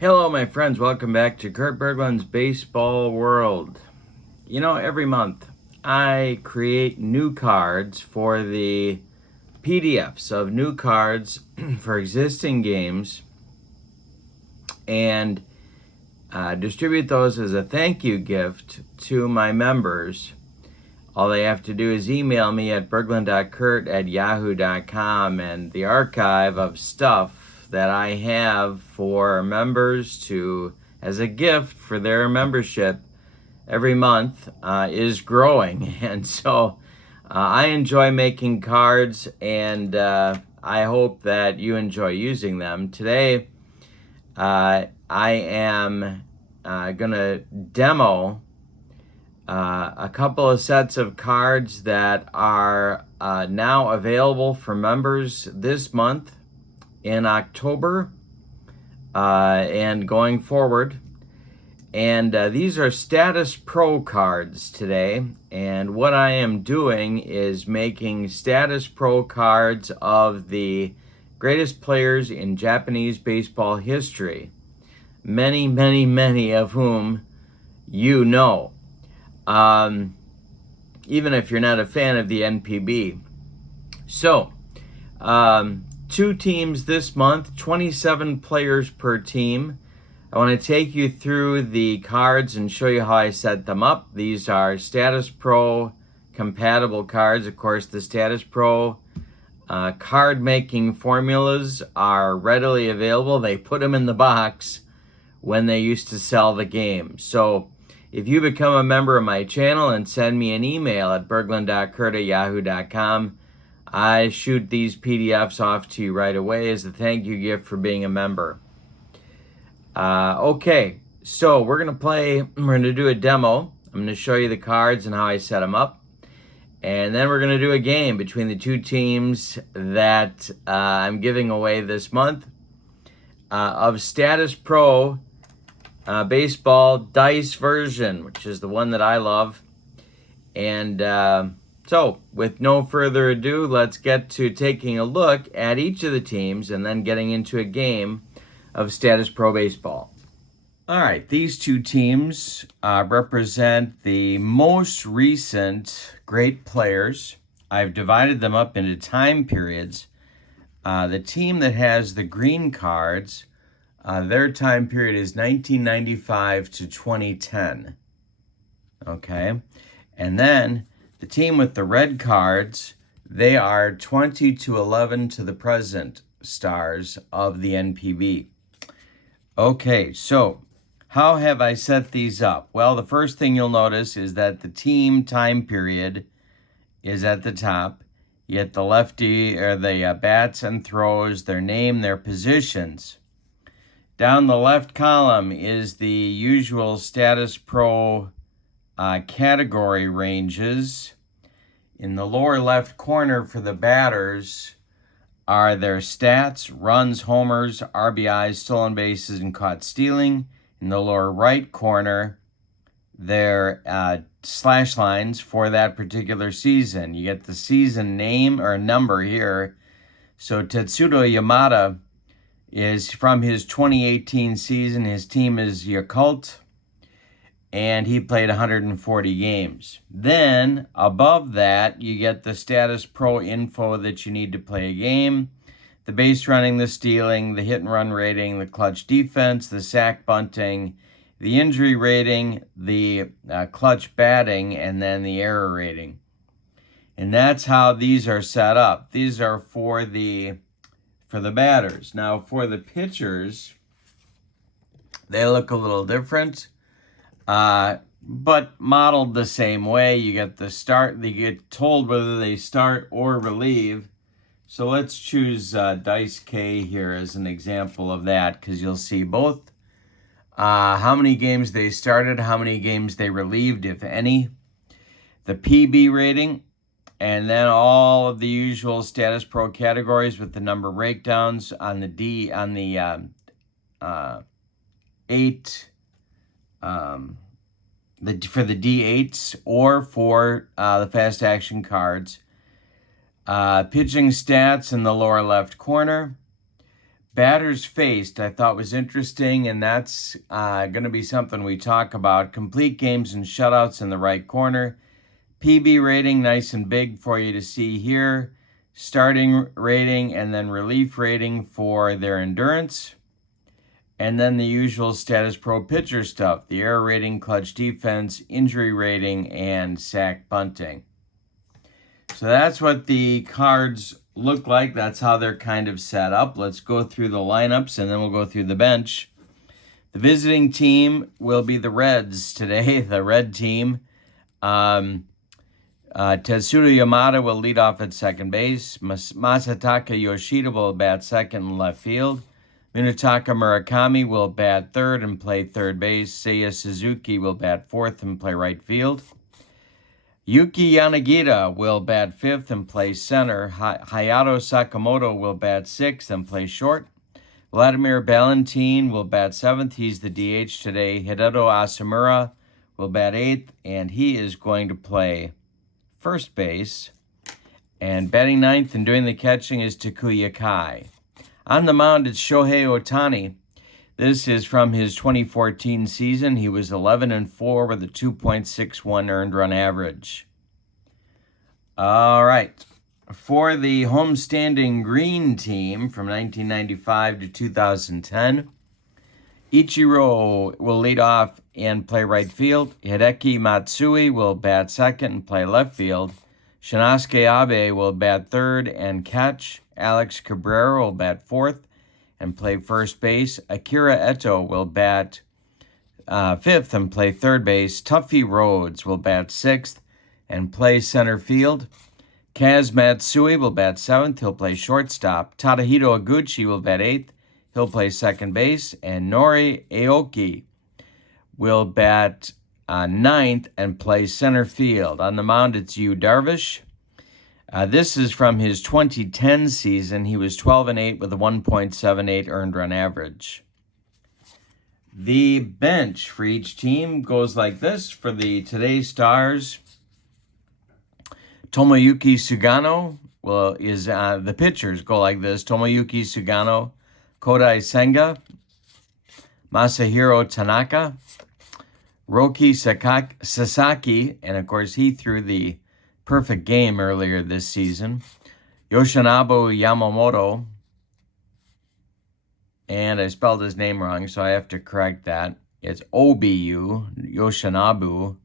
Hello, my friends. Welcome back to Kurt Berglund's Baseball World. Every month I create new cards for the PDFs of new cards for existing games and distribute those as a thank you gift to my members. All they have to do is email me at berglund.kurt@yahoo.com, and the archive of stuff that I have for members to as a gift for their membership every month is growing. And so I enjoy making cards, and I hope that you enjoy using them. Today, I am going to demo a couple of sets of cards that are now available for members this month in October and going forward. And these are Statis Pro cards today. And what I am doing is making Statis Pro cards of the greatest players in Japanese baseball history. Many, many, many of whom you know. Even if you're not a fan of the NPB. So, two teams this month, 27 players per team. I want to take you through the cards and show you how I set them up. These are Statis Pro compatible cards. Of course, the Statis Pro card making formulas are readily available. They put them in the box when they used to sell the game. So if you become a member of my channel and send me an email at berglund.kurt@yahoo.com, I shoot these PDFs off to you right away as a thank you gift for being a member. Okay, so we're going to do a demo. I'm going to show you the cards and how I set them up. And then we're going to do a game between the two teams that I'm giving away this month of Statis Pro baseball dice version, which is the one that I love. And so, with no further ado, let's get to taking a look at each of the teams and then getting into a game of Statis Pro baseball. All right, these two teams represent the most recent great players. I've divided them up into time periods. The team that has the green cards, their time period is 1995 to 2010. Okay, and then the team with the red cards, they are 20 to 11 to the present stars of the NPB. Okay, so how have I set these up? Well, the first thing you'll notice is that the team time period is at the top. You get the lefty or the bats and throws, their name, their positions. Down the left column is the usual Statis Pro category ranges. In the lower left corner for the batters are their stats, runs, homers, RBIs, stolen bases, and caught stealing. In the lower right corner, their slash lines for that particular season. You get the season name or number here. So Tetsudo Yamada is from his 2018 season. His team is Yakult, and he played 140 games. Then, above that, you get the Statis Pro info that you need to play a game. The base running, the stealing, the hit and run rating, the clutch defense, the sack bunting, the injury rating, the clutch batting, and then the error rating. And that's how these are set up. These are for the batters. Now, for the pitchers, they look a little different. But modeled the same way. You get the start, they get told whether they start or relieve. So let's choose Dice K here as an example of that, because you'll see both how many games they started, how many games they relieved, if any, the PB rating, and then all of the usual Statis Pro categories with the number breakdowns on the for the D8s or for the fast action cards. Pitching stats in the lower left corner. batters faced I thought was interesting, and that's going to be something we talk about. Complete games and shutouts in the right corner. PB rating, nice and big for you to see here. Starting rating and then relief rating for their endurance. And then the usual Status Pro pitcher stuff, the error rating, clutch defense, injury rating, and sack bunting. So that's what the cards look like. That's how they're kind of set up. Let's go through the lineups, and then we'll go through the bench. The visiting team will be the Reds today, the red team. Tetsuya Yamada will lead off at second base. Masataka Yoshida will bat second and left field. Minutaka Murakami will bat third and play third base. Seiya Suzuki will bat fourth and play right field. Yuki Yanagita will bat fifth and play center. Hayato Sakamoto will bat sixth and play short. Vladimir Valentin will bat seventh. He's the DH today. Hideto Asamura will bat eighth, and he is going to play first base. And batting ninth and doing the catching is Takuya Kai. On the mound, it's Shohei Ohtani. This is from his 2014 season. He was 11-4 with a 2.61 earned run average. All right. For the homestanding green team from 1995 to 2010, Ichiro will lead off and play right field. Hideki Matsui will bat second and play left field. Shinosuke Abe will bat third and catch. Alex Cabrera will bat fourth and play first base. Akira Eto will bat fifth and play third base. Tuffy Rhodes will bat sixth and play center field. Kaz Matsui will bat seventh. He'll play shortstop. Tadahito Oguchi will bat eighth. He'll play second base. And Nori Aoki will bat ninth and play center field. On the mound, it's Yu Darvish. This is from his 2010 season. He was 12-8 with a 1.78 earned run average. The bench for each team goes like this. For the today's stars, Tomoyuki Sugano is the pitchers go like this. Tomoyuki Sugano, Kodai Senga, Masahiro Tanaka, Roki Sasaki, and of course he threw the perfect game earlier this season. Yoshinobu Yamamoto, and I spelled his name wrong, so I have to correct that. It's Obu, Yoshinobu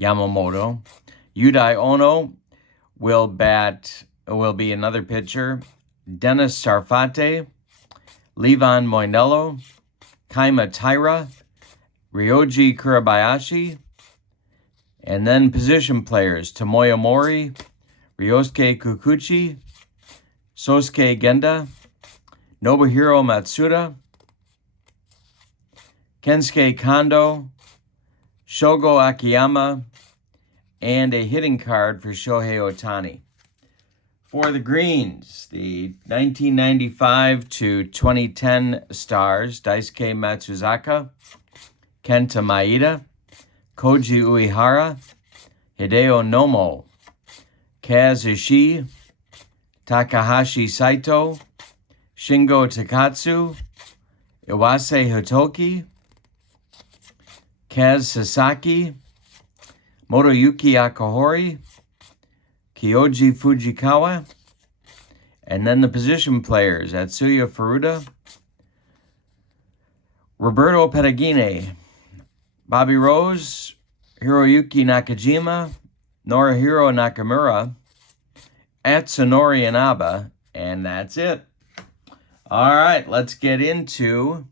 Yamamoto. Yudai Ono will be another pitcher. Dennis Sarfate, Levon Moinello, Kaima Taira, Ryoji Kurabayashi, and then position players, Tomoya Mori, Ryosuke Kikuchi, Sosuke Genda, Nobuhiro Matsuda, Kensuke Kondo, Shogo Akiyama, and a hitting card for Shohei Ohtani. For the Greens, the 1995 to 2010 stars, Daisuke Matsuzaka, Kenta Maeda, Koji Uehara, Hideo Nomo, Kaz Ishii, Takahashi Saito, Shingo Takatsu, Iwase Hitoki, Kaz Sasaki, Motoyuki Akahori, Kyoji Fujikawa, and then the position players, Atsuya Furuta, Roberto Peragine, Bobby Rose, Hiroyuki Nakajima, Norihiro Nakamura, Atsunori Inaba, and that's it. All right, let's get into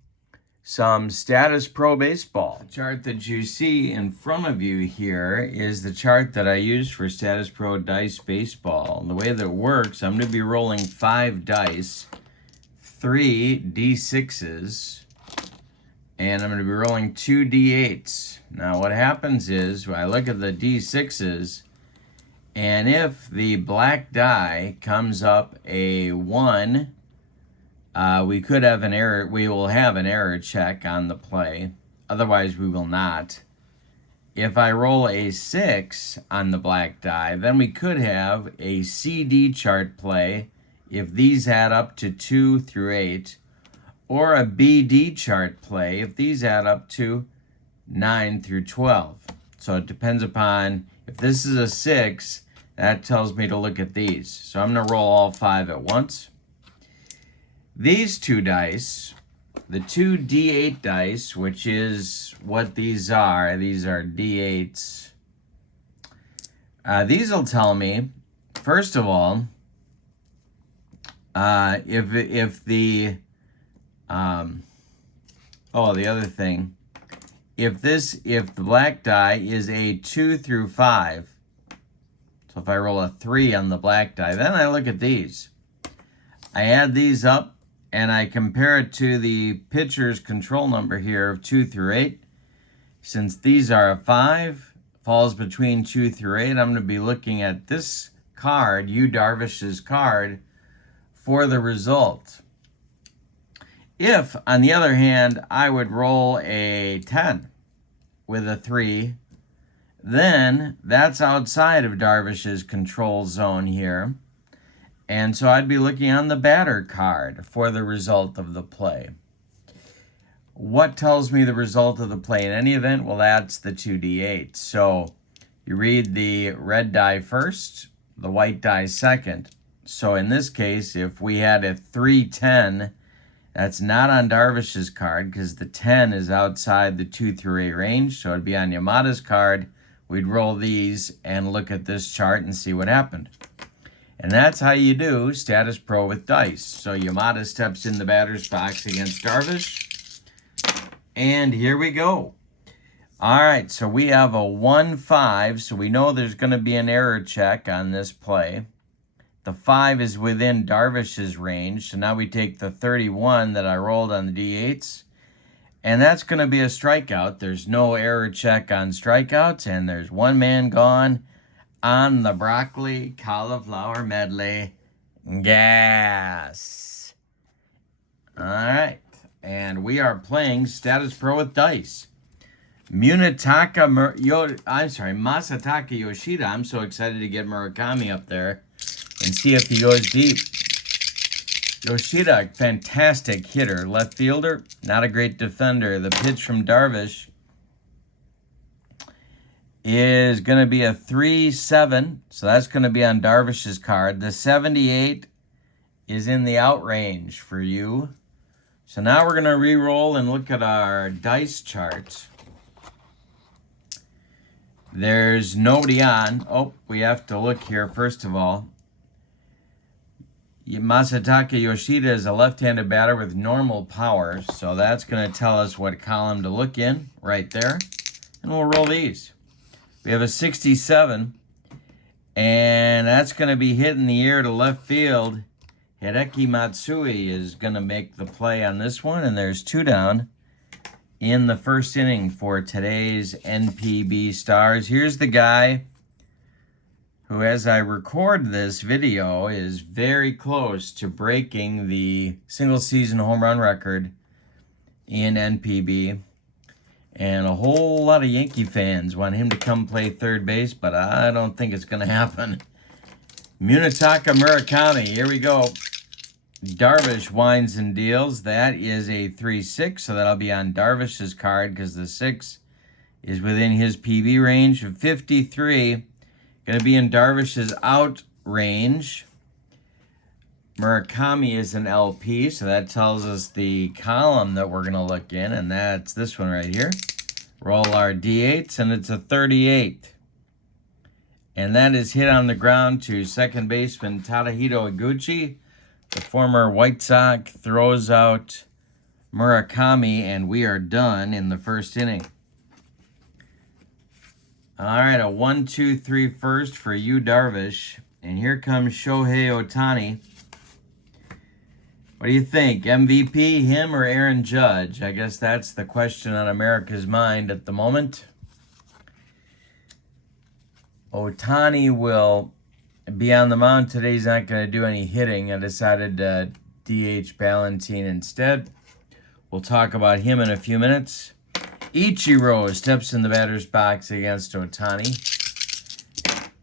some Status Pro Baseball. The chart that you see in front of you here is the chart that I use for Status Pro Dice Baseball. The way that it works, I'm going to be rolling 5 dice, 3 D6s, and I'm going to be rolling 2 D8s. Now what happens is, when I look at the D6s, and if the black die comes up a 1, we could have an error. We will have an error check on the play. Otherwise, we will not. If I roll a 6 on the black die, then we could have a CD chart play if these add up to 2 through 8. or a BD chart play if these add up to 9 through 12. So it depends upon, if this is a 6, that tells me to look at these. So I'm going to roll all 5 at once. These two dice, the two D8 dice, which is what these are D8s. These will tell me, first of all, if the the other thing, if the black die is a 2 through 5, so if I roll a 3 on the black die, then I look at these. I add these up and I compare it to the pitcher's control number here of 2 through 8. Since these are a 5, falls between 2 through 8, I'm going to be looking at this card, Yu Darvish's card, for the result. If, on the other hand, I would roll a 10 with a 3, then that's outside of Darvish's control zone here. And so I'd be looking on the batter card for the result of the play. What tells me the result of the play in any event? Well, that's the 2d8. So you read the red die first, the white die second. So in this case, if we had a 3-10, that's not on Darvish's card because the 10 is outside the 2 through 8 range. So it'd be on Yamada's card. We'd roll these and look at this chart and see what happened. And that's how you do Status Pro with dice. So Yamada steps in the batter's box against Darvish. And here we go. All right, so we have a 1-5. So we know there's going to be an error check on this play. The 5 is within Darvish's range. So now we take the 31 that I rolled on the D8s. And that's going to be a strikeout. There's no error check on strikeouts. And there's one man gone on the broccoli cauliflower medley. Gas. All right. And we are playing Status Pro with dice. Masataka Yoshida. I'm so excited to get Murakami up there and see if he goes deep. Yoshida, fantastic hitter. Left fielder, not a great defender. The pitch from Darvish is going to be a 3-7. So that's going to be on Darvish's card. The 78 is in the out range for you. So now we're going to re-roll and look at our dice chart. There's nobody on. Oh, we have to look here first of all. Masataka Yoshida is a left-handed batter with normal power. So that's going to tell us what column to look in right there. And we'll roll these. We have a 67. And that's going to be hit in the air to left field. Hideki Matsui is going to make the play on this one. And there's 2 down in the first inning for today's NPB Stars. Here's the guy who, as I record this video, is very close to breaking the single-season home run record in NPB. And a whole lot of Yankee fans want him to come play third base, but I don't think it's going to happen. Munetaka Murakami, here we go. Darvish winds and deals. That is a 3-6, so that'll be on Darvish's card because the 6 is within his PB range of 53. Going to be in Darvish's out range. Murakami is an LP, so that tells us the column that we're going to look in, and that's this one right here. Roll our D8s, and it's a 38. And that is hit on the ground to second baseman Tadahito Iguchi. The former White Sox throws out Murakami, and we are done in the first inning. All right, a 1-2-3 first for Yu Darvish. And here comes Shohei Ohtani. What do you think? MVP, him or Aaron Judge? I guess that's the question on America's mind at the moment. Ohtani will be on the mound today. He's not going to do any hitting. I decided to DH Ballantine instead. We'll talk about him in a few minutes. Ichiro steps in the batter's box against Ohtani.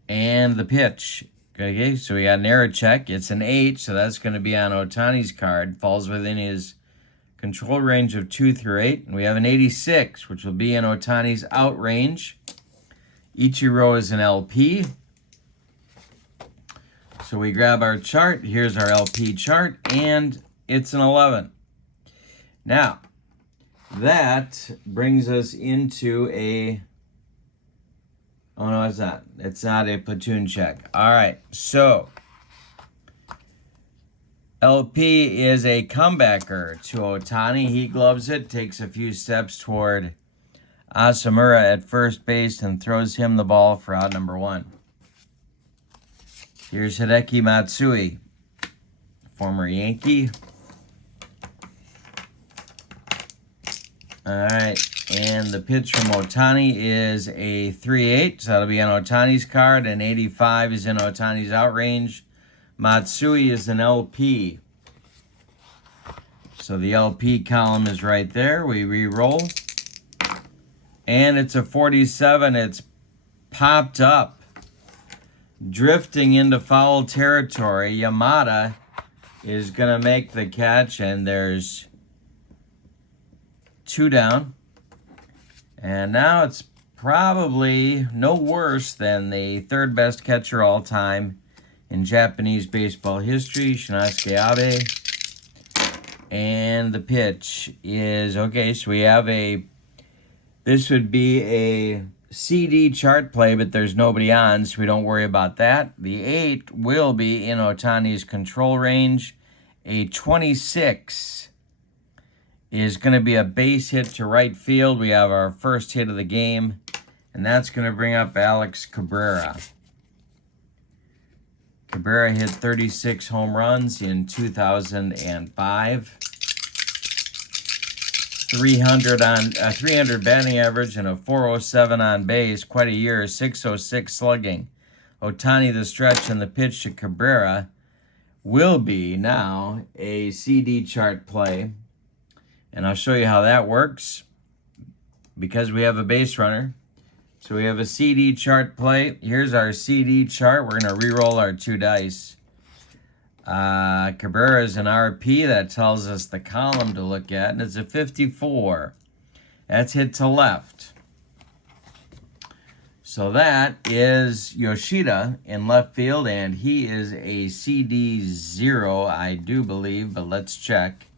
And the pitch. Okay, so we got an error check. It's an 8, so that's going to be on Ohtani's card. Falls within his control range of 2 through 8. And we have an 86, which will be in Ohtani's out range. Ichiro is an LP. So we grab our chart. Here's our LP chart, and it's an 11. Now, that brings us into a... Oh, no, it's not. It's not a platoon check. All right, so LP is a comebacker to Ohtani. He gloves it, takes a few steps toward Asamura at first base, and throws him the ball for out number 1. Here's Hideki Matsui, former Yankee. All right, and the pitch from Ohtani is a 3-8, so that'll be on Ohtani's card, and 85 is in Ohtani's out range. Matsui is an LP. So the LP column is right there. We re-roll. And it's a 47. It's popped up. Drifting into foul territory. Yamada is going to make the catch, and there's 2 down. And now it's probably no worse than the 3rd best catcher all time in Japanese baseball history, Shinsuke Abe. And the pitch is, okay, so we have this would be a CD chart play, but there's nobody on, so we don't worry about that. The 8 will be in Ohtani's control range. A 26 is going to be a base hit to right field. We have our first hit of the game, and that's going to bring up Alex Cabrera. Cabrera hit 36 home runs in 2005. 300 batting average and a 407 on base. Quite a year. 606 slugging. Ohtani, the stretch, and the pitch to Cabrera will be now a CD chart play. And I'll show you how that works because we have a base runner. So we have a CD chart play. Here's our CD chart. We're going to re-roll our 2 dice. Cabrera is an RP. That tells us the column to look at, and it's a 54. That's hit to left. So that is Yoshida in left field, and he is a CD0, I do believe, but let's check.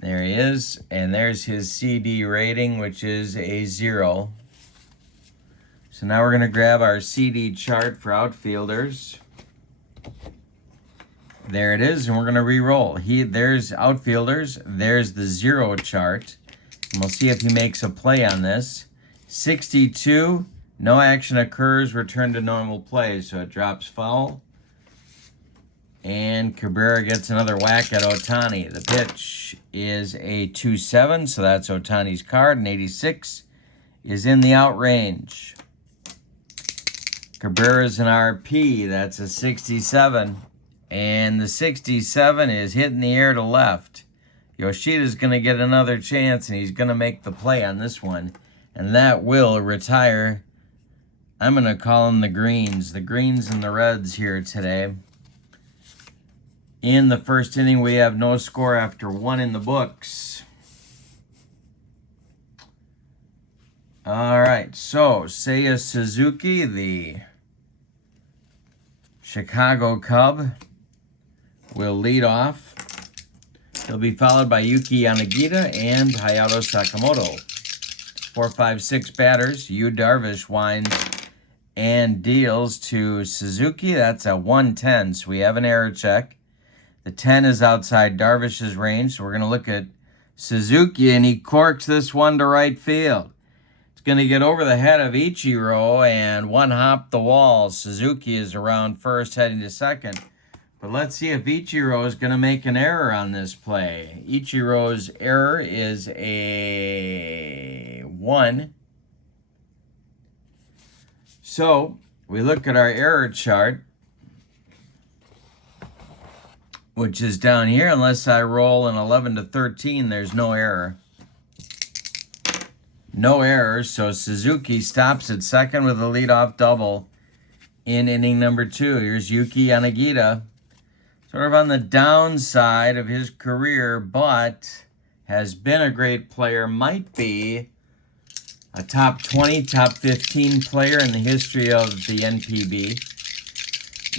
There he is, and there's his CD rating, which is a 0. So now we're going to grab our CD chart for outfielders. There it is, and we're going to re-roll. There's outfielders. There's the 0 chart. And we'll see if he makes a play on this. 62, no action occurs, return to normal play, so it drops foul. And Cabrera gets another whack at Ohtani. The pitch is a 2-7, so that's Ohtani's card, and 86 is in the out range. Cabrera's an RP. That's a 67. And the 67 is hitting the air to left. Yoshida's going to get another chance, and he's going to make the play on this one. And that will retire. I'm going to call them the Greens. The Greens and the Reds here today. In the first inning, we have no score after 1 in the books. All right, so Seiya Suzuki, the Chicago Cub, will lead off. He'll be followed by Yuki Yanagita and Hayato Sakamoto. 4, 5, 6 batters. Yu Darvish winds and deals to Suzuki. That's a 110, so we have an error check. The 10 is outside Darvish's range, so we're going to look at Suzuki, and he corks this one to right field. It's going to get over the head of Ichiro and one hop the wall. Suzuki is around first, heading to second. But let's see if Ichiro is going to make an error on this play. Ichiro's error is a 1. So we look at our error chart, which is down here. Unless I roll an 11 to 13, there's no error. No errors, so Suzuki stops at second with a leadoff double in inning number 2. Here's Yuki Yanagita. sort of on the downside of his career, but has been a great player, might be a top 20, top 15 player in the history of the NPB.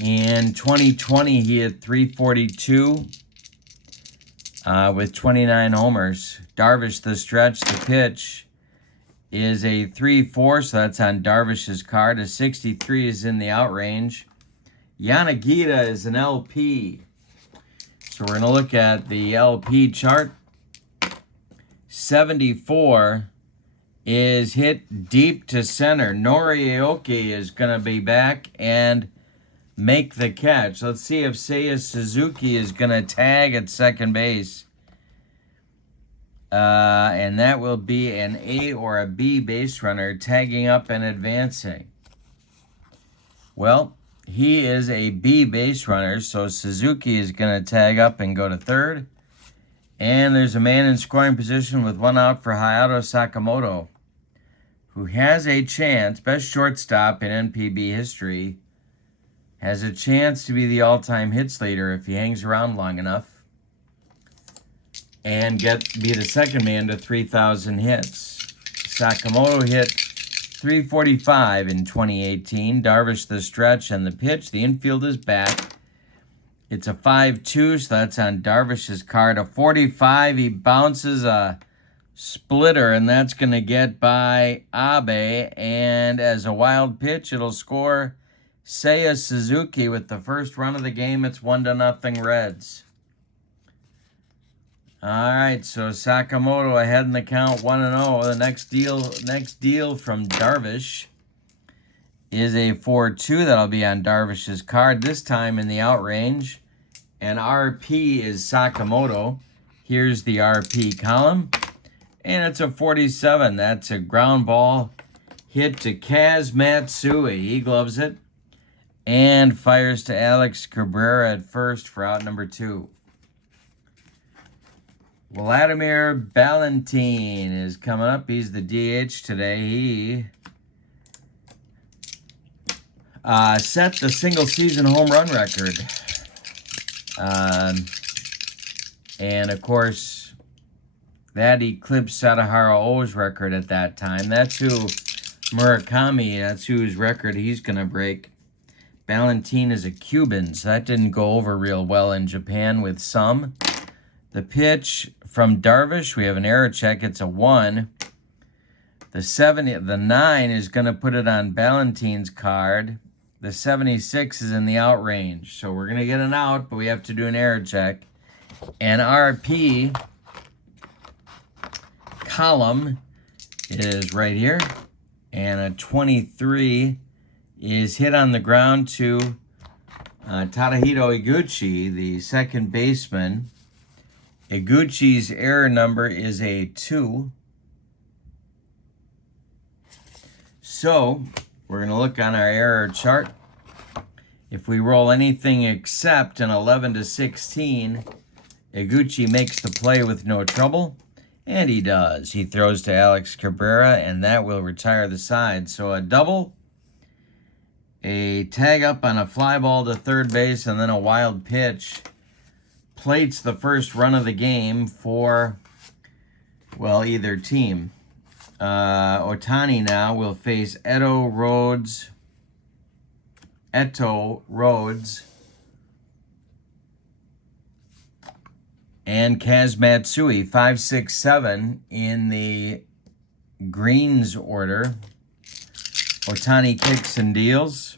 In 2020, he had 342 with 29 homers. Darvish, the stretch, the pitch is a 3-4, so that's on Darvish's card. A 63 is in the out range. Yanagita is an LP. So we're going to look at the LP chart. 74 is hit deep to center. Norioki is going to be back and make the catch. Let's see if Seiya Suzuki is going to tag at second base. And that will be an A or a B base runner tagging up and advancing. Well, he is a B base runner, so Suzuki is going to tag up and go to third. And there's a man in scoring position with one out for Hayato Sakamoto, who has a chance, best shortstop in NPB history, has a chance to be the all-time hits leader if he hangs around long enough and be the second man to 3,000 hits. Sakamoto hit 345 in 2018. Darvish the stretch and the pitch. The infield is back. It's a 5-2, so that's on Darvish's card. A 45, he bounces a splitter, and that's going to get by Abe. And as a wild pitch, it'll score Seiya Suzuki with the first run of the game. It's 1-0 Reds. All right, so Sakamoto ahead in the count, 1-0. The next deal from Darvish is a 4-2. That'll be on Darvish's card, this time in the out range. And RP is Sakamoto. Here's the RP column. And it's a 47. That's a ground ball hit to Kaz Matsui. He gloves it and fires to Alex Cabrera at first for out number 2. Vladimir Valentin is coming up. He's the DH today. He set the single-season home run record. And, of course, that eclipsed Sadaharu O's record at that time. That's who Murakami, that's whose record he's going to break. Valentin is a Cuban, so that didn't go over real well in Japan with some. The pitch from Darvish, we have an error check. It's a 1. The 9 is going to put it on Valentin's card. The 76 is in the out range. So we're going to get an out, but we have to do an error check. And RP column is right here. And a 23 is hit on the ground to Tadahito Iguchi, the second baseman. Iguchi's error number is a 2. So, we're going to look on our error chart. If we roll anything except an 11 to 16, Iguchi makes the play with no trouble. And he does. He throws to Alex Cabrera, and that will retire the side. So a double, a tag up on a fly ball to third base, and then a wild pitch plates the first run of the game for, well, either team. Otani now will face Eto Rhodes, and Kaz Matsui, 5, 6, 7 in the greens order. Otani kicks and deals.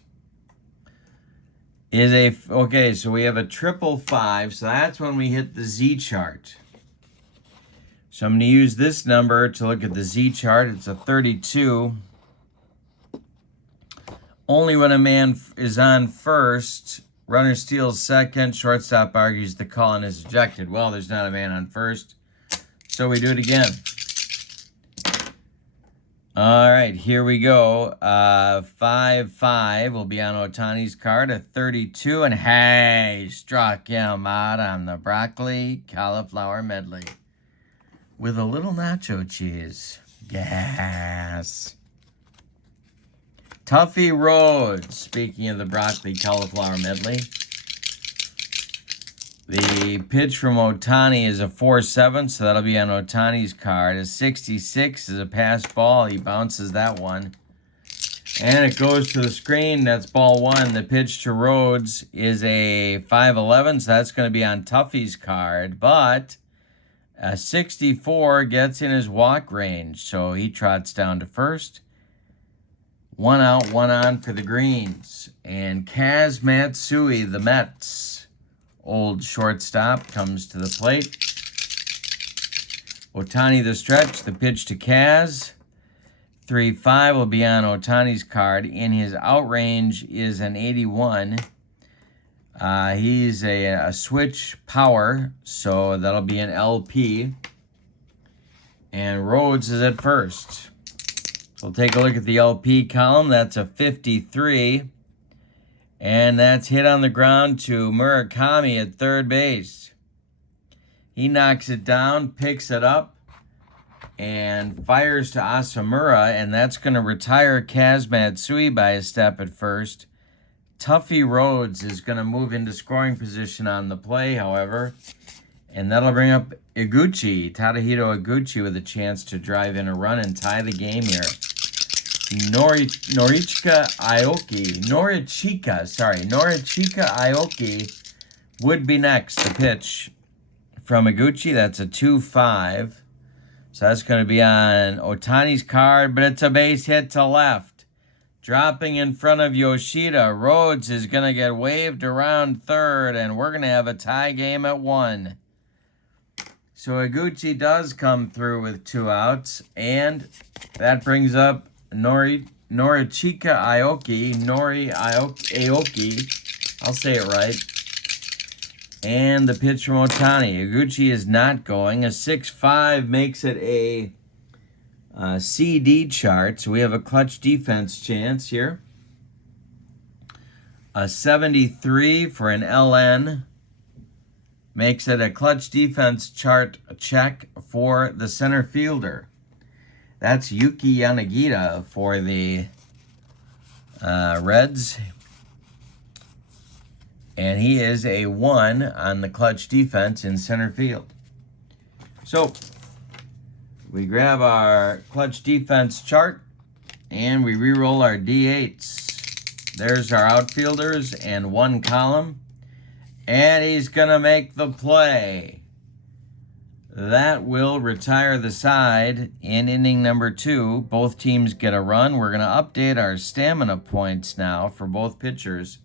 Okay, so we have a 555, so that's when we hit the Z chart. So I'm going to use this number to look at the Z chart. It's a 32. Only when a man is on first, runner steals second, shortstop argues the call and is ejected. Well, there's not a man on first, so we do it again. All right, here we go. 5-5 will be on Otani's card, a 32, and hey, struck him out on the broccoli cauliflower medley with a little nacho cheese. Yes. Tuffy Rhodes, speaking of the broccoli cauliflower medley. The pitch from Ohtani is a 4-7, so that'll be on Ohtani's card. A 66 is a pass ball. He bounces that one. And it goes to the screen. That's ball one. The pitch to Rhodes is a 5-11, so that's going to be on Tuffy's card. But a 64 gets in his walk range, so he trots down to first. 1 out, 1 on for the Greens. And Kaz Matsui, the Mets, old shortstop, comes to the plate. Ohtani the stretch, the pitch to Kaz. 3-5 will be on Ohtani's card. In his out range is an 81. He's a switch power, so that'll be an LP. And Rhodes is at first. We'll take a look at the LP column. That's a 53. And that's hit on the ground to Murakami at third base. He knocks it down, picks it up, and fires to Asamura, and that's going to retire Kaz Matsui by a step at first. Tuffy Rhodes is going to move into scoring position on the play, however, and that'll bring up Iguchi, Tadahito Iguchi, with a chance to drive in a run and tie the game here. Norichika Aoki would be next. The pitch from Iguchi, that's a 2-5. So that's going to be on Ohtani's card, but it's a base hit to left. Dropping in front of Yoshida. Rhodes is going to get waved around third, and we're going to have a tie game at 1. So Iguchi does come through with 2 outs, and that brings up Norichika Aoki. Aoki. I'll say it right. And the pitch from Ohtani. Iguchi is not going. A 6-5 makes it a CD chart. So we have a clutch defense chance here. A 73 for an LN makes it a clutch defense chart check for the center fielder. That's Yuki Yanagita for the Reds. And he is a 1 on the clutch defense in center field. So we grab our clutch defense chart and we re-roll our D8s. There's our outfielders and 1 column. And he's going to make the play. That will retire the side in inning number 2. Both teams get a run. We're going to update our stamina points now for both pitchers.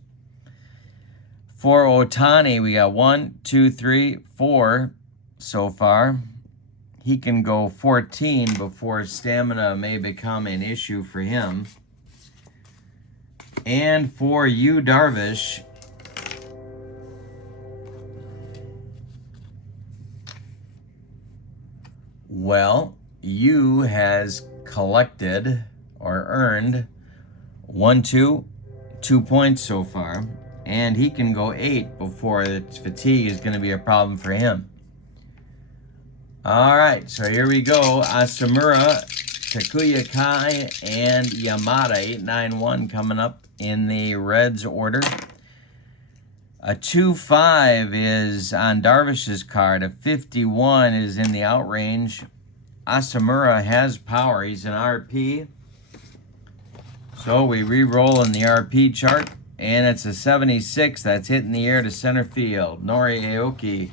For Ohtani, we got 1, 2, 3, 4 so far. He can go 14 before stamina may become an issue for him. And for Yu Darvish, well, Yu has collected or earned 2 points so far. And he can go 8 before the fatigue is going to be a problem for him. All right, so here we go. Asamura, Takuya Kai, and Yamada, 8-9-1 coming up in the Reds order. A 2-5 is on Darvish's card. A 51 is in the out range. Asamura has power. He's an RP. So we re-roll in the RP chart. And it's a 76 that's hit in the air to center field. Nori Aoki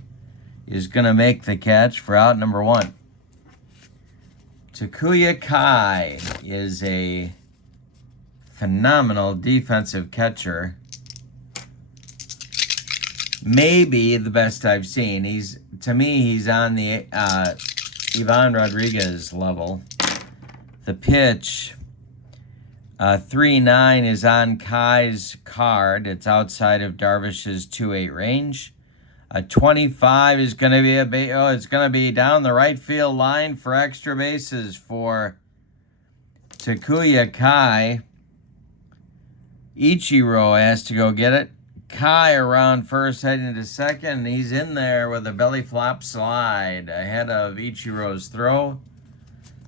is going to make the catch for out number 1. Takuya Kai is a phenomenal defensive catcher. Maybe the best I've seen. To me, he's on the Ivan Rodriguez level. The pitch... 3-9 is on Kai's card. It's outside of Darvish's 2-8 range. A 25 is going to be it's going to be down the right field line for extra bases for Takuya Kai. Ichiro has to go get it. Kai around first, heading to second. He's in there with a belly flop slide ahead of Ichiro's throw.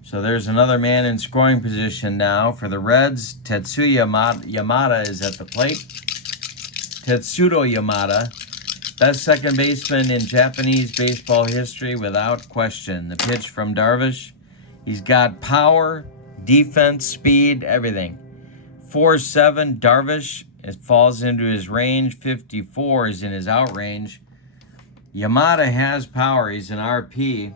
So there's another man in scoring position now for the Reds. Tetsuya Yamada is at the plate. Tetsudo Yamada Best second baseman in Japanese baseball history without question. The pitch from Darvish. He's got power, defense, speed, everything. 4.7, Darvish. It falls into his range. 54 is in his out range. Yamada has power. He's an RP.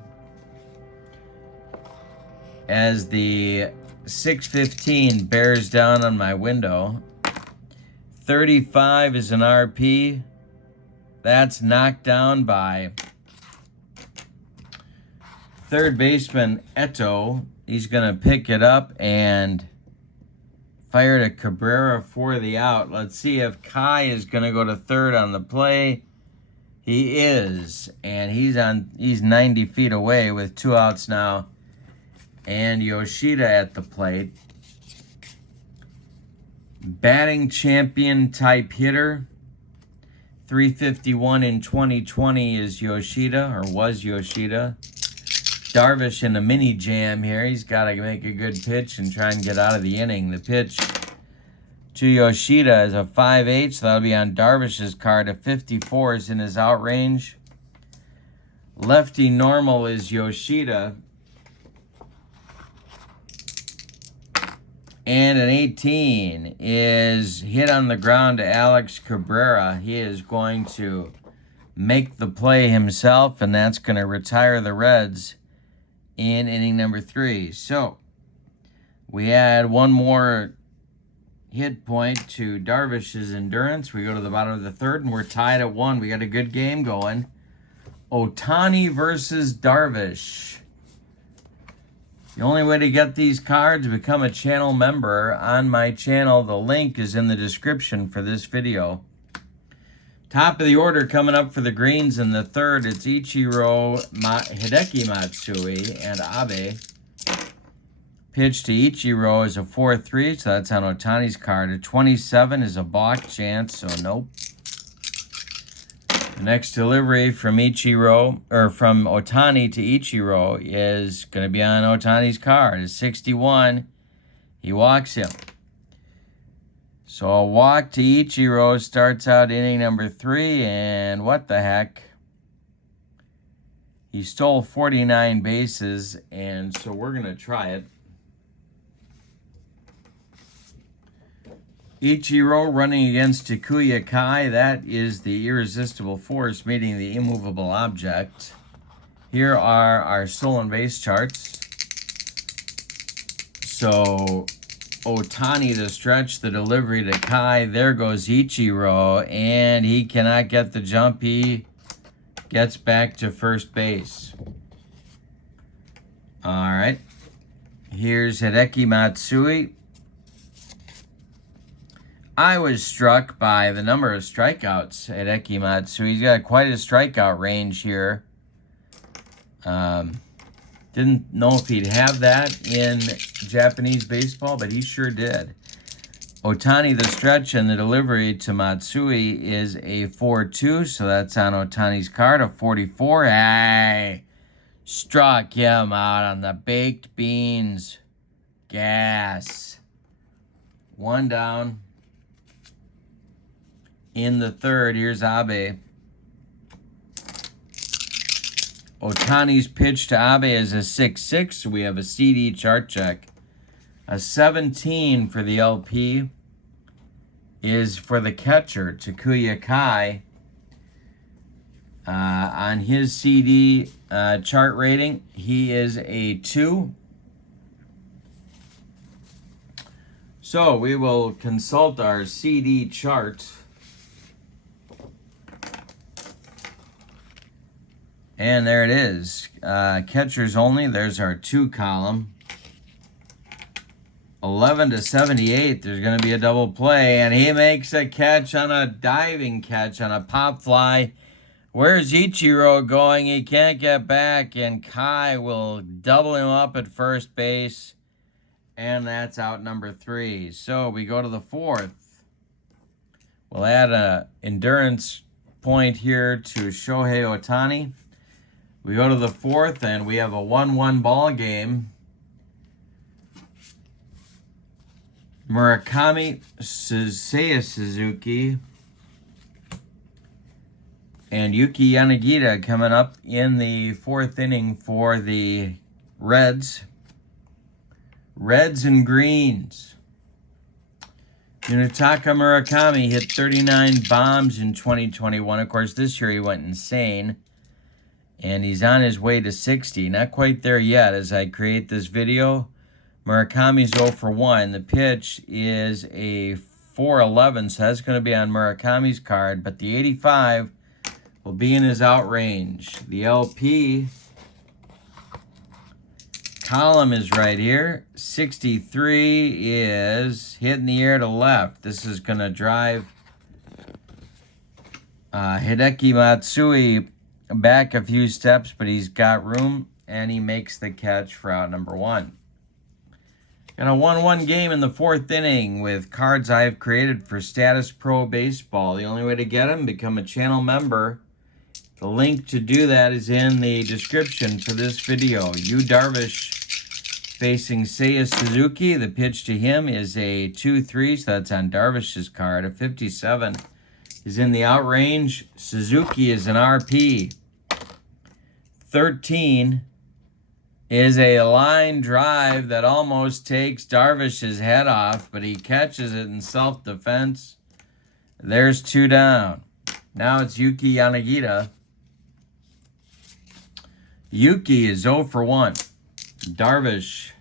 As the 615 bears down on my window. 35 is an RP. That's knocked down by third baseman Eto. He's going to pick it up and fire to Cabrera for the out. Let's see if Kai is going to go to third on the play. He is, and he's 90 feet away with 2 outs now. And Yoshida at the plate. Batting champion type hitter. 351 in 2020 is Yoshida, or was Yoshida. Darvish in a mini jam here. He's got to make a good pitch and try and get out of the inning. The pitch to Yoshida is a 5.8, so that'll be on Darvish's card. A 54 is in his out range. Lefty normal is Yoshida. And an 18 is hit on the ground to Alex Cabrera. He is going to make the play himself, and that's going to retire the Reds in inning number 3. So we add one more hit point to Darvish's endurance. We go to the bottom of the third, and we're tied at 1. We got a good game going. Ohtani versus Darvish. The only way to get these cards, become a channel member on my channel. The link is in the description for this video. Top of the order coming up for the Greens in the third. It's Ichiro, Hideki Matsui, and Abe. Pitch to Ichiro is a 4.3, so that's on Ohtani's card. A 27 is a balk chance, so nope. The next delivery from Ichiro, or from Ohtani to Ichiro, is going to be on Ohtani's card. It's 61. He walks him. So a walk to Ichiro starts out inning number 3, and what the heck? He stole 49 bases, and so we're going to try it. Ichiro running against Takuya Kai. That is the irresistible force meeting the immovable object. Here are our stolen base charts. So Ohtani to stretch the delivery to Kai. There goes Ichiro, and he cannot get the jump. He gets back to first base. All right. Here's Hideki Matsui. I was struck by the number of strikeouts at Hideki Matsui. He's got quite a strikeout range here. Didn't know if he'd have that in Japanese baseball, but he sure did. Ohtani, the stretch and the delivery to Matsui is a 4.2, so that's on Ohtani's card. A 44. Hey, struck him out on the baked beans. Gas. 1 down. In the third, here's Abe. Ohtani's pitch to Abe is a 6.6, so we have a CD chart check. A 17 for the LP is for the catcher, Takuya Kai. On his CD chart rating, he is a 2. So we will consult our CD chart. And there it is. Catchers only. There's our 2 column. 11 to 78. There's going to be a double play. And he makes a catch on a diving catch on a pop fly. Where's Ichiro going? He can't get back. And Kai will double him up at first base. And that's out number 3. So we go to the 4th. We'll add an endurance point here to Shohei Ohtani. We go to the 4th, and we have a 1-1 ball game. Murakami, Seiya Suzuki, And Yuki Yanagita coming up in the 4th inning for the Reds. Reds and Greens. Munetaka Murakami hit 39 bombs in 2021. Of course, this year he went insane. And he's on his way to 60. Not quite there yet as I create this video. Murakami's 0 for 1. The pitch is a 4-11, so that's going to be on Murakami's card. But the 85 will be in his out range. The LP column is right here. 63 is hitting the air to left. This is going to drive Hideki Matsui back a few steps, but he's got room, and he makes the catch for out number 1. Got a 1-1 game in the 4th inning with cards I have created for Statis Pro Baseball. The only way to get them, become a channel member. The link to do that is in the description for this video. Yu Darvish facing Seiya Suzuki. The pitch to him is a 2-3, so that's on Darvish's card. A 57 is in the out range. Suzuki is an RP. 13 is a line drive that almost takes Darvish's head off, but he catches it in self-defense. There's 2 down. Now it's Yuki Yanagita. Yuki is 0 for 1. Darvish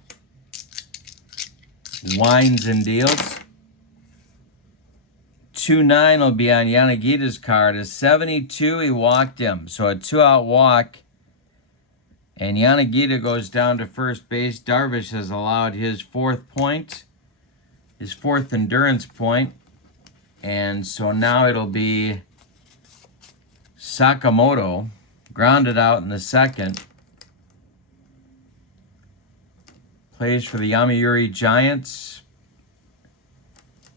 winds and deals. 2-9 will be on Yanagita's card. A 72, he walked him. So a 2-out walk. And Yanagita goes down to first base. Darvish has allowed his 4th point, his 4th endurance point. And so now it'll be Sakamoto, grounded out in the 2nd. Plays for the Yomiuri Giants.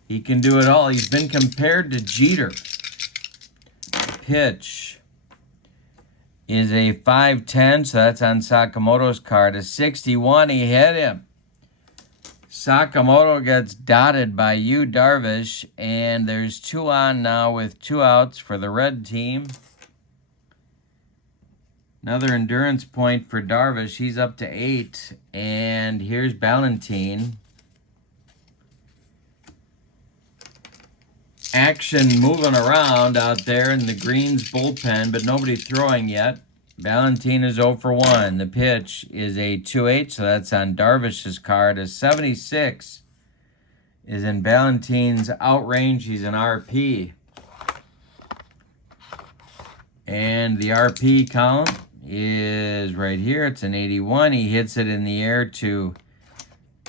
He can do it all. He's been compared to Jeter. Pitch is a 5-10, so that's on Sakamoto's card. A 61, he hit him. Sakamoto gets dotted by Yu Darvish, and there's 2 on now with 2 outs for the red team. Another endurance point for Darvish. He's up to 8, and here's Ballantine. Action moving around out there in the Greens bullpen, but nobody throwing yet. Ballantine is 0 for 1. The pitch is a 2-8, so that's on Darvish's card. A 76 is in Ballantine's outrange. He's an RP. And the RP column is right here. It's an 81. He hits it in the air to